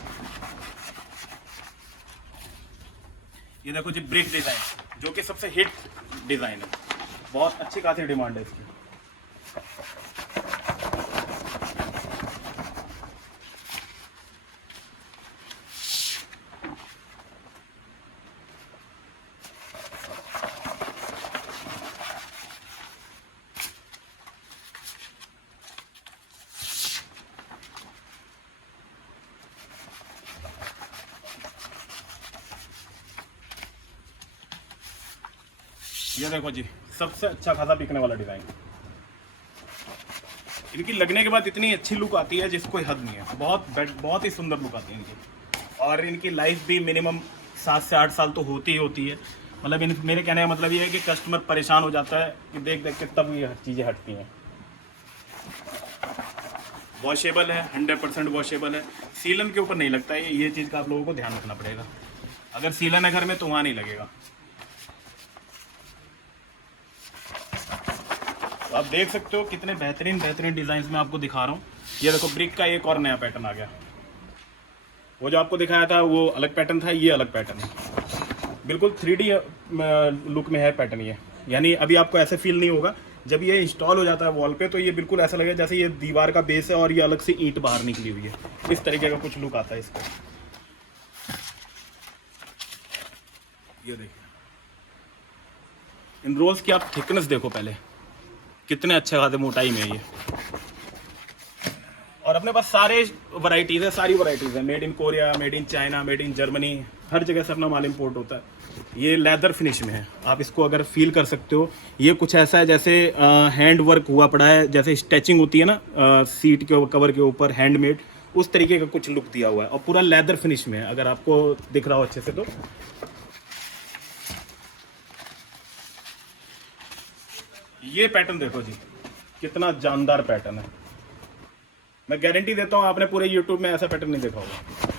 ये देखो जी ब्रिक डिजाइन, जो कि सबसे हिट डिजाइन है, बहुत अच्छी खासी डिमांड है इसकी। ये देखो जी सबसे अच्छा खासा बिकने वाला डिजाइन। इनकी लगने के बाद इतनी अच्छी लुक आती है जिसको हद नहीं है, बहुत ही सुंदर लुक आती है इनकी। और इनकी लाइफ भी मिनिमम 7 से 8 साल तो होती ही होती है। मतलब मेरे कहने का मतलब ये है कि कस्टमर परेशान हो जाता है कि देख देख के तब ये चीज़ें हटती हैं। वॉशेबल है, 100% वॉशेबल है। सीलन के ऊपर नहीं लगता है, ये चीज़ का आप लोगों को ध्यान रखना पड़ेगा। अगर सीलन है घर में तो वहाँ नहीं लगेगा। तो आप देख सकते हो कितने बेहतरीन डिज़ाइन में आपको दिखा रहा हूँ। ये देखो ब्रिक का एक और नया पैटर्न आ गया। वो जो आपको दिखाया था वो अलग पैटर्न था, ये अलग पैटर्न है। बिल्कुल 3D लुक में है पैटर्न ये। यानी अभी आपको ऐसे फील नहीं होगा, जब ये इंस्टॉल हो जाता है वॉल पे तो ये बिल्कुल ऐसा लगेगा जैसे ये दीवार का बेस है और ये अलग से ईंट बाहर निकली हुई है। इस तरीके का कुछ लुक आता है इसका। ये देखिए इन रोल्स की आप थिकनेस देखो पहले, कितने अच्छे खासे मोटाई में है ये। और अपने पास सारी वैरायटीज़ है। Made in Korea, made in China, made in Germany, हर जगह से अपना माल इंपोर्ट होता है। ये लेदर फिनिश में है, आप इसको अगर फील कर सकते हो। ये कुछ ऐसा है जैसे हैंड वर्क हुआ पड़ा है, जैसे स्टिचिंग होती है ना सीट के कवर के ऊपर, हैंडमेड, उस तरीके का कुछ लुक दिया हुआ है। और पूरा लेदर फिनिश में है, अगर आपको दिख रहा हो अच्छे से तो। ये पैटर्न देखो जी, कितना जानदार पैटर्न है। मैं गारंटी देता हूँ आपने पूरे यूट्यूब में ऐसा पैटर्न नहीं देखा होगा।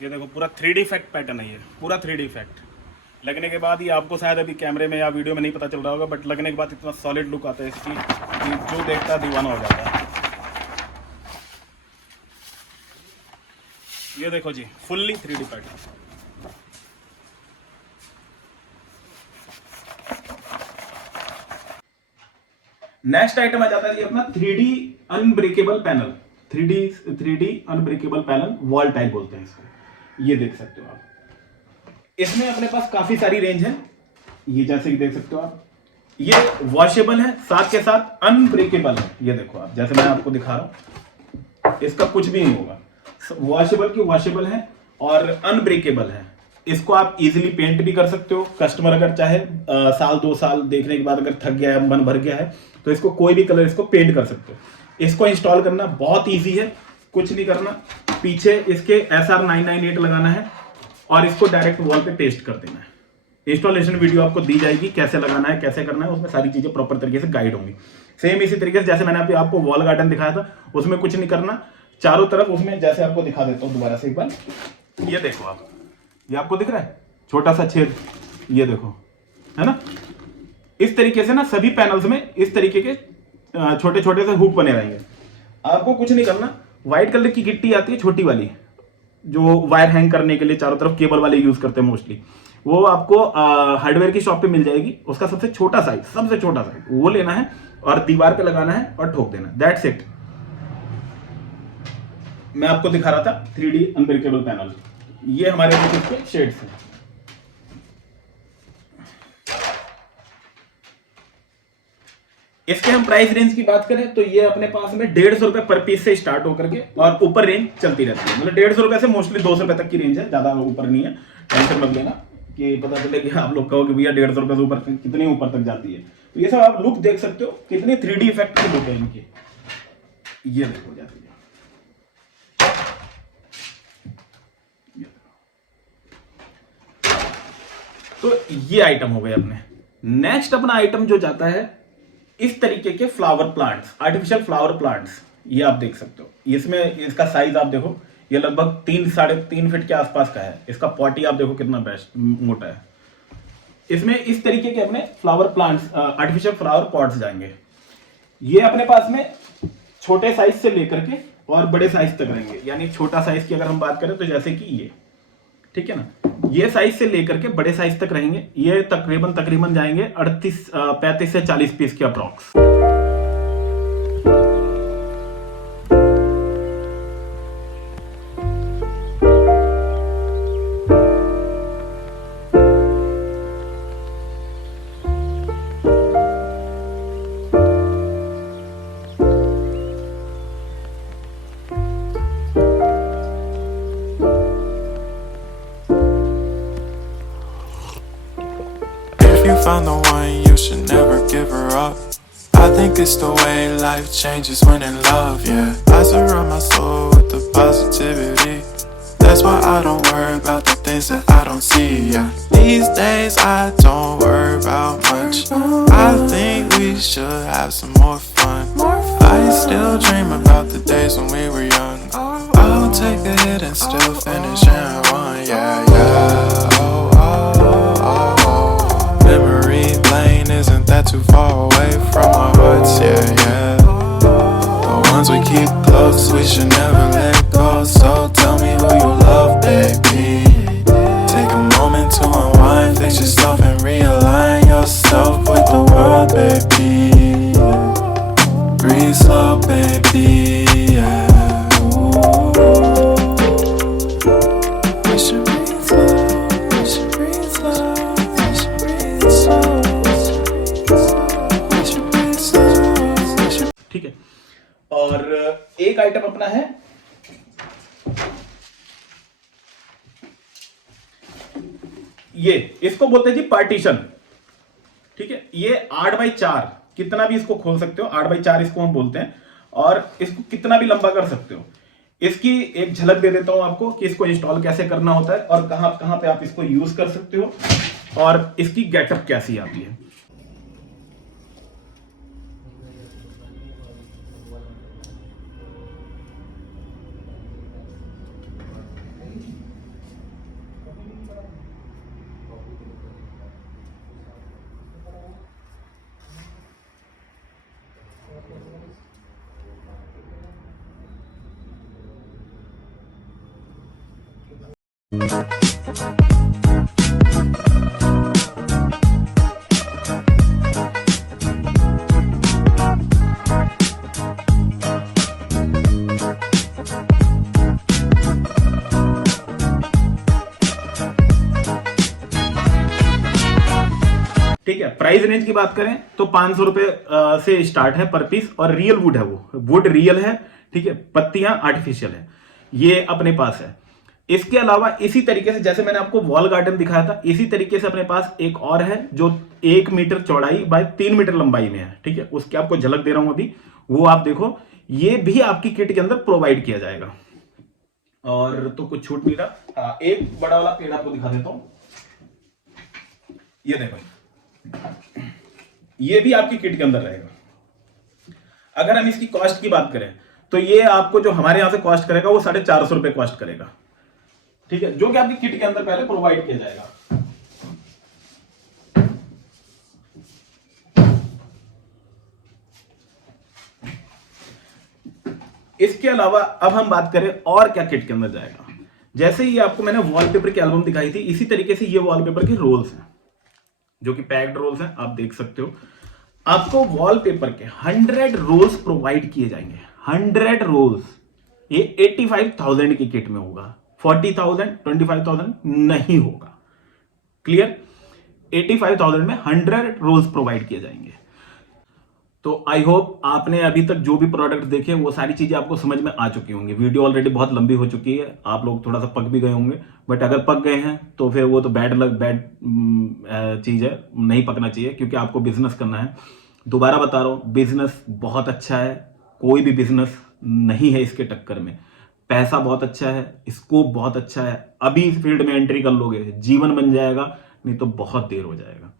ये देखो पूरा 3D इफेक्ट पैटर्न है, ये पूरा 3D इफेक्ट। लगने के बाद ही आपको शायद अभी कैमरे में या वीडियो में नहीं पता चल रहा होगा, बट लगने के बाद इतना सॉलिड लुक आता है इसकी कि जो देखता है दीवाना हो जाता है। ये देखो जी fully 3D pattern. Next item आ जाता है जी अपना 3D unbreakable panel. 3D unbreakable panel, wall tile बोलते हैं इसको। ये देख सकते हो आप, इसमें अपने पास काफी सारी रेंज है। ये जैसे कि देख सकते हो आप, ये वॉशेबल है, साथ के साथ अनब्रेकेबल है। ये देखो आप, जैसे मैं आपको दिखा रहा हूं, इसका कुछ भी नहीं होगा। वॉशेबल की वॉशेबल है और अनब्रेकेबल है। इसको आप इजीली पेंट भी कर सकते हो। कस्टमर अगर चाहे साल 2 साल देखने के बाद अगर थक गया है, मन भर गया है, तो इसको कोई भी कलर इसको पेंट कर सकते हो। इसको इंस्टॉल करना बहुत इजी है, कुछ नहीं करना। पीछे इसके SR 998 लगाना है और इसको डायरेक्ट वॉल पे पेस्ट कर देना है। इंस्टॉलेशन वीडियो आपको दी जाएगी, कैसे लगाना है, कैसे करना है, उसमें सारी चीजें प्रॉपर तरीके से गाइड होंगी। सेम इसी तरीके से जैसे मैंने आपको वॉल गार्डन दिखाया था, उसमें कुछ नहीं करना। चारों तरफ उसमें जैसे आपको दिखा देता हूँ दोबारा से एक बार। ये देखो आप, ये आपको दिख रहा है छोटा सा छेद, ये देखो, है ना। इस तरीके से ना सभी पैनल्स में इस तरीके के छोटे छोटे से हुक बने रहेंगे। आपको कुछ नहीं करना। व्हाइट कलर की गिट्टी आती है छोटी वाली, जो वायर हैंग करने के लिए चारों तरफ केबल वाले यूज करते हैं मोस्टली, वो आपको हार्डवेयर की शॉप पे मिल जाएगी। उसका सबसे छोटा साइज वो लेना है और दीवार पे लगाना है और ठोक देना, दैट्स इट। मैं आपको दिखा रहा था 3D अनब्रेकेबल पैनल। ये हमारे के शेड्स हैं। इसके हम प्राइस रेंज की बात करें तो ये अपने पास में 150 रुपए पर पीस से स्टार्ट होकर के और ऊपर रेंज चलती रहती है। मतलब 150 रुपए से मोस्टली 200 रुपए तक की रेंज है, ज्यादा ऊपर नहीं है। टेंशन मत लेना कि पता चले कि आप लोग कहो कि भैया 150 रुपए से ऊपर कितने ऊपर तक जाती है। तो ये सब आप लुक देख सकते हो, कितनी 3D इफेक्ट की लुक है इनकी। ये देखो जाती है, तो ये आइटम हो गए अपने। नेक्स्ट अपना आइटम जो जाता है इस तरीके के flower plants, artificial flower plants. ये आप देख सकते हो, इसमें इसका साइज आप देखो, ये लगभग 3-3.5 फीट के आसपास का है। इसका पॉटी आप देखो कितना बेस्ट मोटा है। इसमें इस तरीके के अपने flower plants, artificial flower pots जाएंगे। ये अपने पास में छोटे साइज से लेकर के और बड़े साइज तक रहेंगे। यानी छोटा साइज की अगर हम बात करें तो जैसे कि ये, ठीक है ना, ये साइज से लेकर के बड़े साइज तक रहेंगे। ये तकरीबन जाएंगे 35 से 40 पीस के approx. Found the one, you should never give her up. I think it's the way life changes when in love, yeah. I surround my soul with the positivity. That's why I don't worry about the things that I don't see, yeah. These days I don't worry about much. I think we should have some more fun. I still dream about the days when we were young. I'll take a hit and still finish and one, yeah, yeah. Memory lane, isn't that too far away from our hearts, yeah, yeah. The ones we keep close, we should never let go. So tell me who you love, baby. Take a moment to unwind, fix yourself and realign yourself with the world, baby. Breathe slow, baby, yeah. We should breathe slow, we should breathe slow. ठीक है, और एक आइटम अपना है ये, इसको बोलते हैं जी पार्टीशन। ठीक है, ये 8x4 कितना भी इसको खोल सकते हो, 8x4 इसको हम बोलते हैं, और इसको कितना भी लंबा कर सकते हो। इसकी एक झलक दे देता हूं आपको कि इसको इंस्टॉल कैसे करना होता है और कहां कहां पे आप इसको यूज कर सकते हो और इसकी गेटअप कैसी आती है। ठीक है, प्राइस रेंज की बात करें तो 500 रुपए से स्टार्ट है पर पीस, और रियल वुड है, वो वुड रियल है। ठीक है, पत्तियां आर्टिफिशियल है, ये अपने पास है। इसके अलावा इसी तरीके से जैसे मैंने आपको वॉल गार्डन दिखाया था, इसी तरीके से अपने पास एक और है जो 1 मीटर चौड़ाई बाय 3 मीटर लंबाई में है। ठीक है, उसकी आपको झलक दे रहा हूं अभी, वो आप देखो। ये भी आपकी किट के अंदर प्रोवाइड किया जाएगा। और तो कुछ छूट नहीं रहा। एक बड़ा वाला पेड़ आपको दिखा देता हूं, ये देखो, ये भी आपकी किट के अंदर रहेगा। अगर हम इसकी कॉस्ट की बात करें तो ये आपको जो हमारे यहां से कॉस्ट करेगा वो 450 रुपए कॉस्ट करेगा। ठीक है, जो कि आपकी किट के अंदर पहले प्रोवाइड किया जाएगा। इसके अलावा अब हम बात करें और क्या किट के अंदर जाएगा। जैसे ही आपको मैंने वॉलपेपर की एल्बम दिखाई थी, इसी तरीके से ये वॉलपेपर के रोल्स हैं जो कि पैक्ड रोल्स हैं, आप देख सकते हो। आपको वॉलपेपर के 100 रोल्स प्रोवाइड किए जाएंगे। 100 रोल्स, ये 85,000 की किट में होगा, 40,000 25,000 नहीं होगा। क्लियर? 85,000 में 100 रोल्स प्रोवाइड किए जाएंगे। तो आई होप आपने अभी तक जो भी प्रोडक्ट देखे वो सारी चीजें आपको समझ में आ चुकी होंगी। वीडियो ऑलरेडी बहुत लंबी हो चुकी है, आप लोग थोड़ा सा पक भी गए होंगे, बट अगर पक गए हैं तो फिर वो तो बैड चीज है, नहीं पकना चाहिए, क्योंकि आपको बिजनेस करना है। दोबारा बता रहा हूं, बिजनेस बहुत अच्छा है, कोई भी बिजनेस नहीं है इसके टक्कर में। पैसा बहुत अच्छा है, स्कोप बहुत अच्छा है। अभी इस फील्ड में एंट्री कर लोगे, जीवन बन जाएगा, नहीं तो बहुत देर हो जाएगा।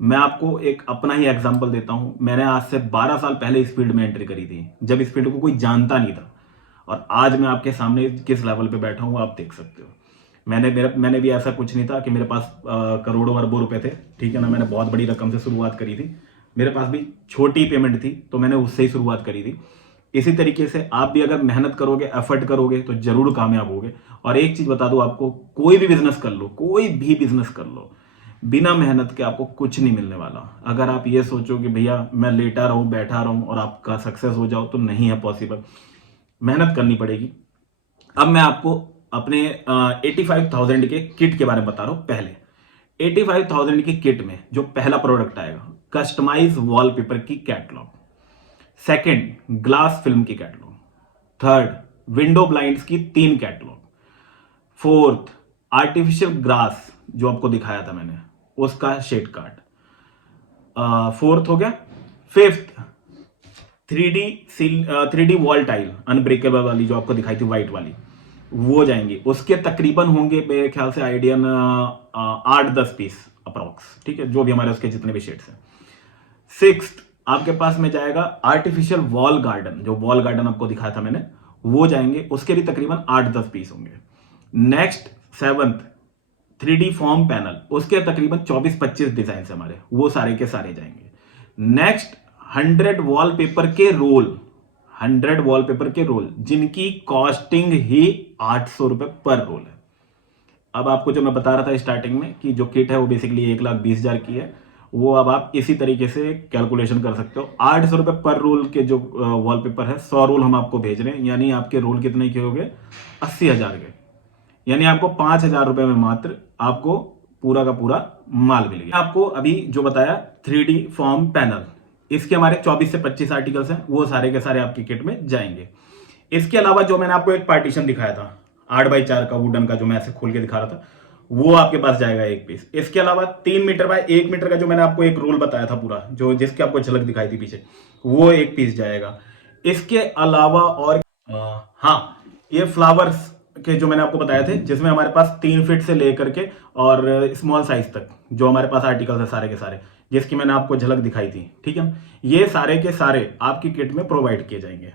मैं आपको एक अपना ही एग्जांपल देता हूं। मैंने आज से 12 साल पहले इस फील्ड में एंट्री करी थी, जब इस फील्ड को कोई जानता नहीं था, और आज मैं आपके सामने किस लेवल पे बैठा हूं आप देख सकते हो। मैंने भी ऐसा कुछ नहीं था कि मेरे पास करोड़ों अरबों रुपए थे, ठीक है ना। मैंने बहुत बड़ी रकम से शुरुआत करी थी। मेरे पास भी छोटी पेमेंट थी तो मैंने उससे ही शुरुआत करी थी। इसी तरीके से आप भी अगर मेहनत करोगे, एफर्ट करोगे तो जरूर कामयाब होगे। और एक चीज बता दूं आपको, कोई भी बिजनेस कर लो, कोई भी बिजनेस कर लो, बिना मेहनत के आपको कुछ नहीं मिलने वाला। अगर आप ये सोचो कि भैया मैं लेटा रहूं, बैठा रहूं और आपका सक्सेस हो जाओ, तो नहीं है पॉसिबल। मेहनत करनी पड़ेगी। अब मैं आपको अपने 85,000 के किट के बारे में बता रहा हूं। पहले 85,000 की किट में जो पहला प्रोडक्ट आएगा, कस्टमाइज वॉलपेपर की कैटलॉग। सेकंड, ग्लास फिल्म की कैटलॉग। थर्ड, विंडो ब्लाइंड्स की 3 कैटलॉग। फोर्थ, आर्टिफिशियल ग्रास जो आपको दिखाया था मैंने, उसका शेड कार्ड। फोर्थ हो गया। Fifth, 3D wall tile unbreakable वाली जो आपको दिखाई थी, व्हाइट वाली, वो जाएंगे। उसके तकरीबन होंगे मेरे ख्याल से आइडियन 8-10 पीस अप्रोक्स, ठीक है, जो भी हमारे उसके जितने भी शेड्स हैं। सिक्स्थ, आपके पास में जाएगा आर्टिफिशियल वॉल गार्डन, जो वॉल गार्डन आपको दिखाया था मैंने, वो जाएंगे। उसके भी तकरीबन 8-10 पीस होंगे। Next, seventh, 3D form panel, उसके तकरीबन 24-25 डिजाइन हमारे, वो सारे के सारे जाएंगे। नेक्स्ट, 100 वॉलपेपर के रोल, 100 वॉलपेपर के रोल, जिनकी कॉस्टिंग ही 800 रुपए पर रोल है। अब आपको जो मैं बता रहा था स्टार्टिंग में कि जो किट है वो बेसिकली 1,20,000 की है, वो अब आप इसी तरीके से कैलकुलेशन कर सकते हो। 800 रुपए पर रोल के जो वॉलपेपर है, 100 रोल हम आपको भेज रहे हैं, यानी आपके रोल कितने के हो गए? 80,000 के। यानी आपको 5,000 रुपए में मात्र आपको पूरा का पूरा माल मिल गया। आपको अभी जो बताया 3D फॉर्म पैनल, इसके हमारे 24 से 25 आर्टिकल्स हैं, वो सारे के सारे आपकी किट में जाएंगे। इसके अलावा जो मैंने आपको एक पार्टीशन दिखाया था 8x4 का वुडन का, जो मैं ऐसे खोल के दिखा रहा था, वो आपके पास जाएगा 1 पीस। इसके अलावा 3 मीटर बाय 1 मीटर का जो मैंने आपको एक रोल बताया था पूरा, जो जिसकी आपको झलक दिखाई थी पीछे, वो 1 पीस जाएगा। इसके अलावा और हाँ, ये फ्लावर्स के जो मैंने आपको बताए थे, जिसमें हमारे पास 3 फीट से लेकर के और स्मॉल साइज तक जो हमारे पास आर्टिकल्स है सारे के सारे, जिसकी मैंने आपको झलक दिखाई थी, ठीक है, ये सारे के सारे आपकी किट में प्रोवाइड किए जाएंगे।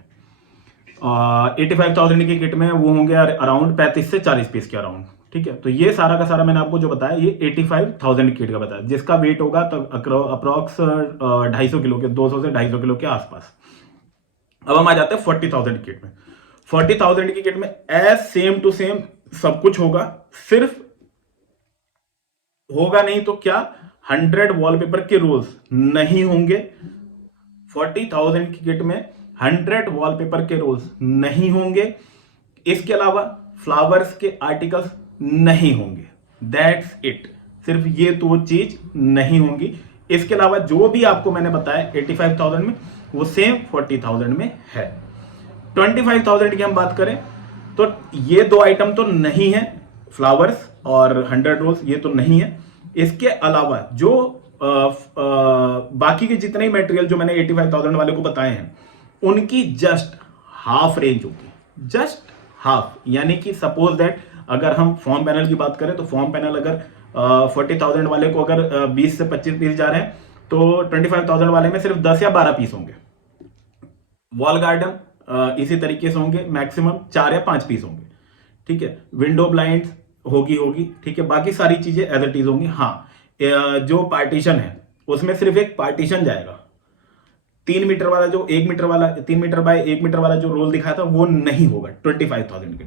85,000 की किट में वो होंगे अराउंड 35 से 40 पीस के अराउंड, ठीक है। तो ये सारा का सारा मैंने आपको जो बताया, ये 85,000 की किट का बताया, जिसका वेट होगा तब अप्रॉक्स 250 किलो के, 200 से 250 किलो के आसपास। अब हम आ जाते हैं 40,000 की किट में। 40,000 की किट में एज सेम टू सेम सब कुछ होगा, सिर्फ होगा नहीं तो क्या, 100 वॉलपेपर के रोल्स नहीं होंगे। 40,000 की किट में 100 वॉलपेपर के रोल्स नहीं होंगे। इसके अलावा फ्लावर्स के आर्टिकल्स नहीं होंगे। दैट्स इट, सिर्फ ये 2 चीज नहीं होंगी। इसके अलावा जो भी आपको मैंने बताया 85,000 में, वो सेम 40,000 में है। 25,000 की हम बात करें तो ये 2 आइटम तो नहीं है, फ्लावर्स और 100 रोल्स, ये तो नहीं है। इसके अलावा जो बाकी के जितने ही मटेरियल जो मैंने 85,000 वाले को बताए हैं, उनकी जस्ट हाफ रेंज होगी, जस्ट हाफ। यानी कि सपोज दैट अगर हम फॉर्म पैनल की बात करें तो फॉर्म पैनल अगर 40,000 वाले को अगर 20 से 25 पीस जा रहे हैं, तो 25,000 वाले में सिर्फ 10 या 12 पीस होंगे। वॉल गार्डन इसी तरीके से होंगे, मैक्सिमम 4 या 5 पीस होंगे, ठीक है। विंडो ब्लाइंड होगी, ठीक है। बाकी सारी चीजें एज इट इज होंगी। हाँ, जो पार्टीशन है उसमें सिर्फ एक पार्टीशन जाएगा। 3 मीटर वाला जो 1 मीटर वाला 3 मीटर बाय 1 मीटर वाला जो रोल दिखाया था, वो नहीं होगा 25,000 के।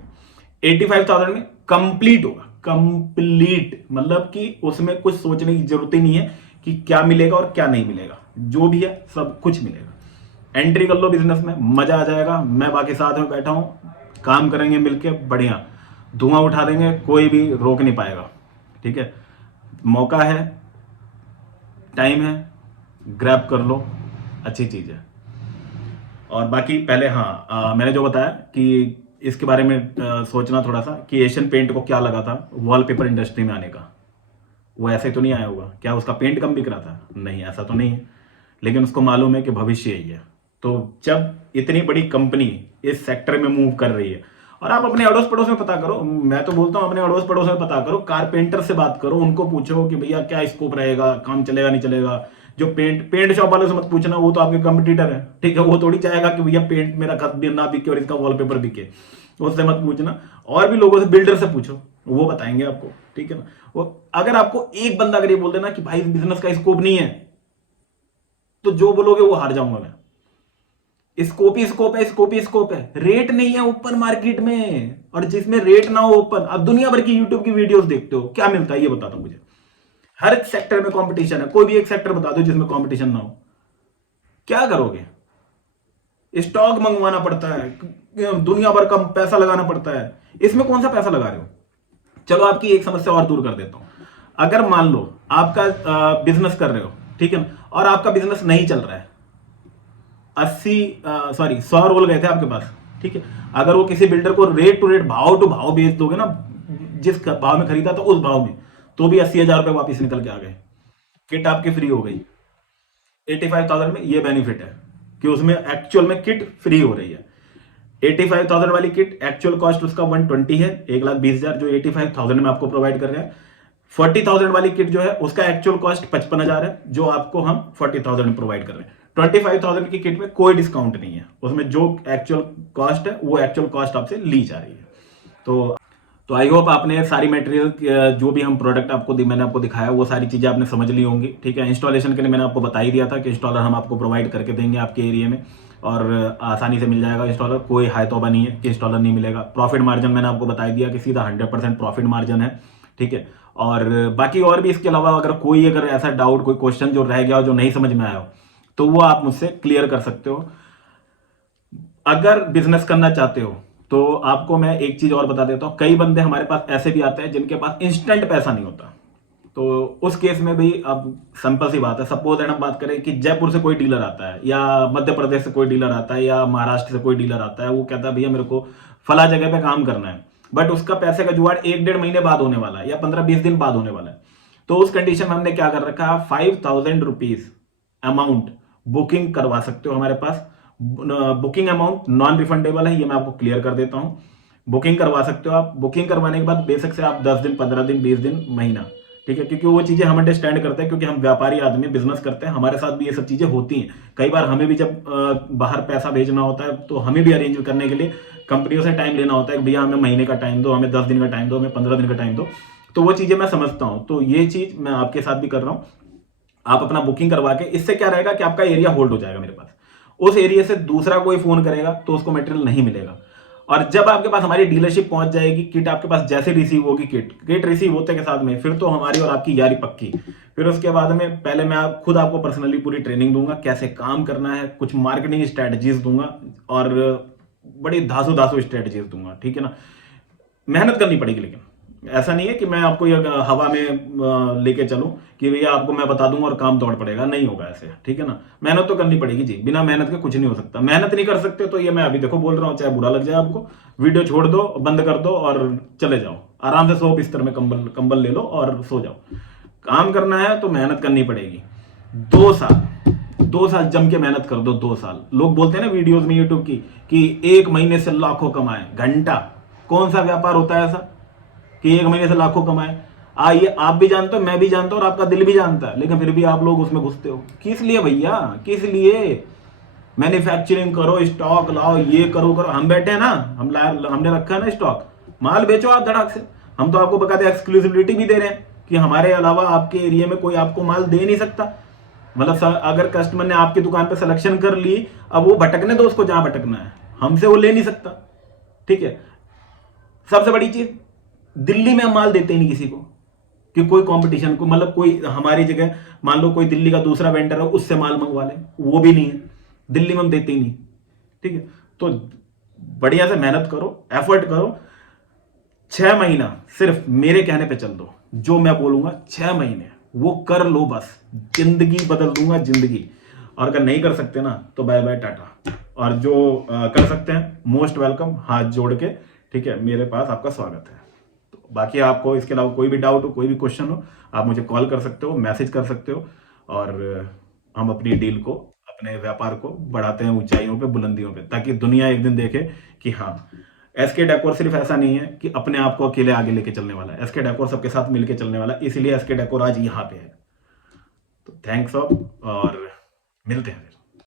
85,000 में कंप्लीट होगा, कंप्लीट मतलब कि उसमें कुछ सोचने की जरूरत ही नहीं है कि क्या मिलेगा और क्या नहीं मिलेगा, जो भी है सब कुछ मिलेगा। एंट्री कर लो बिजनेस में, मजा आ जाएगा। मैं बाकी साथ में बैठा हूं, काम करेंगे मिलके, बढ़िया धुआं उठा देंगे, कोई भी रोक नहीं पाएगा, ठीक है। मौका है, टाइम है, ग्रैब कर लो, अच्छी चीज है। और बाकी पहले मैंने जो बताया कि इसके बारे में सोचना थोड़ा सा कि एशियन पेंट को क्या लगा था वॉलपेपर इंडस्ट्री में आने का, वो ऐसे तो नहीं आया होगा। क्या उसका पेंट कम बिक रहा था? नहीं, ऐसा तो नहीं है, लेकिन उसको मालूम है कि भविष्य यही है। तो जब इतनी बड़ी कंपनी इस सेक्टर में मूव कर रही है, और आप अपने अड़ोस पड़ोस में पता करो, मैं तो बोलता हूं अपने अड़ोस पड़ोस में पता करो, कारपेंटर से बात करो, उनको पूछो कि भैया क्या स्कोप रहेगा, काम चलेगा नहीं चलेगा। जो पेंट शॉप वालों से मत पूछना, वो तो आपके कंपटीटर है, ठीक है। वो थोड़ी चाहेगा कि भैया पेंट मेरा खत भी ना बिके और इसका वॉलपेपर बिके, उससे मत पूछना। और भी लोगों से, बिल्डर से पूछो, वो बताएंगे आपको, ठीक है ना। वो अगर आपको एक बंदा अगर ये बोल देना कि भाई बिजनेस का स्कोप नहीं है, तो जो बोलोगे वो हार जाऊंगा मैं। स्कोप ही स्कोप है, स्कोप ही स्कोप है, रेट नहीं है ओपन मार्केट में। और जिसमें रेट ना हो ओपन, अब दुनिया भर की यूट्यूब की वीडियोस देखते हो, क्या मिलता है ये बता दो मुझे। हर एक सेक्टर में कंपटीशन है, कोई भी एक सेक्टर बता दो जिसमें कंपटीशन ना हो, क्या करोगे? स्टॉक मंगवाना पड़ता है, दुनिया भर का पैसा लगाना पड़ता है, इसमें कौन सा पैसा लगा रहे हो? चलो आपकी एक समस्या और दूर कर देता हूं। अगर मान लो आपका बिजनेस कर रहे हो, ठीक है, और आपका बिजनेस नहीं चल रहा है, 100 रोल गए थे आपके पास, ठीक है, अगर वो किसी बिल्डर को रेट टू रेट, भाव टू भाव बेच दोगे ना, जिस भाव में खरीदा था उस भाव में, तो भी 80,000 रुपए वापिस निकल के आ गए, किट आपकी फ्री हो गई। 85,000 में ये बेनिफिट है कि उसमें एक्चुअल में किट फ्री हो रही है। 85,000 वाली किट एक्चुअल कॉस्ट उसका 120 है, 1,20,000 जो 85,000 में आपको प्रोवाइड कर रहे हैं। 40,000 वाली किट जो है उसका एक्चुअल कॉस्ट 55,000 है, जो आपको हम 40,000 में प्रोवाइड कर रहे हैं। 25,000 की किट में कोई डिस्काउंट नहीं है, उसमें जो एक्चुअल कॉस्ट है वो एक्चुअल कॉस्ट आपसे ली जा रही है। तो आई होप आपने सारी मटेरियल, जो भी हम प्रोडक्ट आपको मैंने आपको दिखाया, वो सारी चीज़ें आपने समझ ली होंगी, ठीक है। इंस्टॉलेशन के लिए मैंने आपको बता ही दिया था कि इंस्टॉलर हम आपको प्रोवाइड करके देंगे आपके एरिया में, और आसानी से मिल जाएगा इंस्टॉलर, कोई हाई तौबा नहीं है कि इंस्टॉलर नहीं मिलेगा। प्रॉफिट मार्जिन मैंने आपको बता दिया कि सीधा 100% प्रॉफिट मार्जिन है, ठीक है। और बाकी और भी इसके अलावा अगर ऐसा डाउट, कोई क्वेश्चन जो रह गया हो, जो नहीं समझ में आया हो, तो वो आप मुझसे क्लियर कर सकते हो। अगर बिजनेस करना चाहते हो तो आपको मैं एक चीज और बता देता हूं, कई बंदे हमारे पास ऐसे भी आते हैं जिनके पास इंस्टेंट पैसा नहीं होता। तो उस केस में भी अब सिंपल सी बात है, सपोज हम बात करें कि जयपुर से कोई डीलर आता है, या मध्य प्रदेश से कोई डीलर आता है, या महाराष्ट्र से कोई डीलर आता है, वो कहता है भैया मेरे को फला जगह पे काम करना है, बट उसका पैसे का जुगाड़ 1-1.5 महीने बाद होने वाला है, या 15-20 दिन बाद होने वाला है। तो उस कंडीशन में हमने क्या कर रखा है, 5,000 रुपीज अमाउंट बुकिंग करवा सकते हो हमारे पास। बुकिंग अमाउंट नॉन रिफंडेबल है, ये मैं आपको क्लियर कर देता हूं। बुकिंग करवा सकते हो आप। बुकिंग करवाने के बाद बेशक से आप 10 दिन, 15 दिन, 20 दिन, महीना, ठीक है, क्योंकि वो चीजें हम अंडरस्टैंड करते हैं, क्योंकि हम व्यापारी आदमी बिजनेस करते हैं, हमारे साथ भी ये सब चीजें होती हैं। कई बार हमें भी जब बाहर पैसा भेजना होता है तो हमें भी अरेंज करने के लिए कंपनियों से टाइम लेना होता है कि भैया हमें महीने का टाइम दो, हमें 10 दिन का टाइम दो, हमें 15 दिन का टाइम दो। तो वो चीजें मैं समझता हूं, तो ये चीज मैं आपके साथ भी कर रहा हूं। आप अपना बुकिंग करवा के, इससे क्या रहेगा कि आपका एरिया होल्ड हो जाएगा मेरे पास। उस एरिया से दूसरा कोई फोन करेगा तो उसको मटेरियल नहीं मिलेगा। और जब आपके पास हमारी डीलरशिप पहुंच जाएगी, किट आपके पास जैसे रिसीव होगी, किट रिसीव होते के साथ में फिर तो हमारी और आपकी यारी पक्की। फिर उसके बाद में पहले मैं खुद आपको पर्सनली पूरी ट्रेनिंग दूंगा, कैसे काम करना है, कुछ मार्केटिंग स्ट्रेटजीज दूंगा, और बड़ी धासु स्ट्रेटजीज दूंगा, ठीक है ना। मेहनत करनी पड़ेगी, लेकिन ऐसा नहीं है कि मैं आपको ये हवा में लेके चलूं कि भैया आपको मैं बता दूंगा और काम दौड़ पड़ेगा, नहीं होगा ऐसे, ठीक है ना। मेहनत तो करनी पड़ेगी जी, बिना मेहनत के कुछ नहीं हो सकता। मेहनत नहीं कर सकते तो ये मैं अभी देखो बोल रहा हूं, चाहे बुरा लग जाए आपको, वीडियो छोड़ दो, बंद कर दो और चले जाओ आराम से, सो बिस्तर में कंबल ले लो और सो जाओ। काम करना है तो मेहनत करनी पड़ेगी। 2 साल जम के मेहनत कर दो। 2 साल लोग बोलते हैं ना वीडियोज में यूट्यूब की कि 1 महीने से लाखों कमाए, घंटा। कौन सा व्यापार होता है ऐसा कि 1 महीने से लाखों कमाए? ये आप भी जानते हो, मैं भी जानता हूं, और आपका दिल भी जानता है, लेकिन फिर भी आप लोग उसमें घुसते हो। किस लिए भैया, किस लिए? मैन्युफैक्चरिंग करो, स्टॉक लाओ, ये करो। हम बैठे हैं ना, हमने रखा है ना स्टॉक, माल बेचो आप धड़ाक से। हम तो आपको बकायदा एक्सक्लूसिविटी भी दे रहे हैं कि हमारे अलावा आपके एरिया में कोई आपको माल दे नहीं सकता। मतलब अगर कस्टमर ने आपकी दुकान पे सिलेक्शन कर ली, अब वो भटकने दो उसको जहां भटकना है, हमसे वो ले नहीं सकता, ठीक है। सबसे बड़ी चीज, दिल्ली में हम माल देते ही नहीं किसी को कि कोई कंपटीशन को, मतलब कोई हमारी जगह मान लो कोई दिल्ली का दूसरा वेंडर है, उससे माल मंगवा ले, वो भी नहीं है। दिल्ली में हम देते ही नहीं, ठीक है। तो बढ़िया से मेहनत करो, एफर्ट करो। 6 महीना सिर्फ मेरे कहने पे चल दो, जो मैं बोलूंगा 6 महीने वो कर लो, बस जिंदगी बदल दूंगा, जिंदगी। और अगर नहीं कर सकते ना तो बाय बाय टाटा। और जो कर सकते हैं मोस्ट वेलकम, हाथ जोड़ के, ठीक है, मेरे पास आपका स्वागत है। तो बाकी आपको इसके अलावा कोई भी डाउट हो, कोई भी क्वेश्चन हो, आप मुझे कॉल कर सकते हो, मैसेज कर सकते हो, और हम अपनी डील को, अपने व्यापार को बढ़ाते हैं ऊंचाइयों पे, बुलंदियों पे, ताकि दुनिया एक दिन देखे कि हाँ, एसके डेकोर सिर्फ ऐसा नहीं है कि अपने आप को अकेले आगे लेके चलने वाला है। एसके डेकोर सबके साथ मिलके चलने वाला है, इसीलिए एसके डेकोर आज यहाँ पे है। तो थैंक्स ऑफ, और मिलते हैं।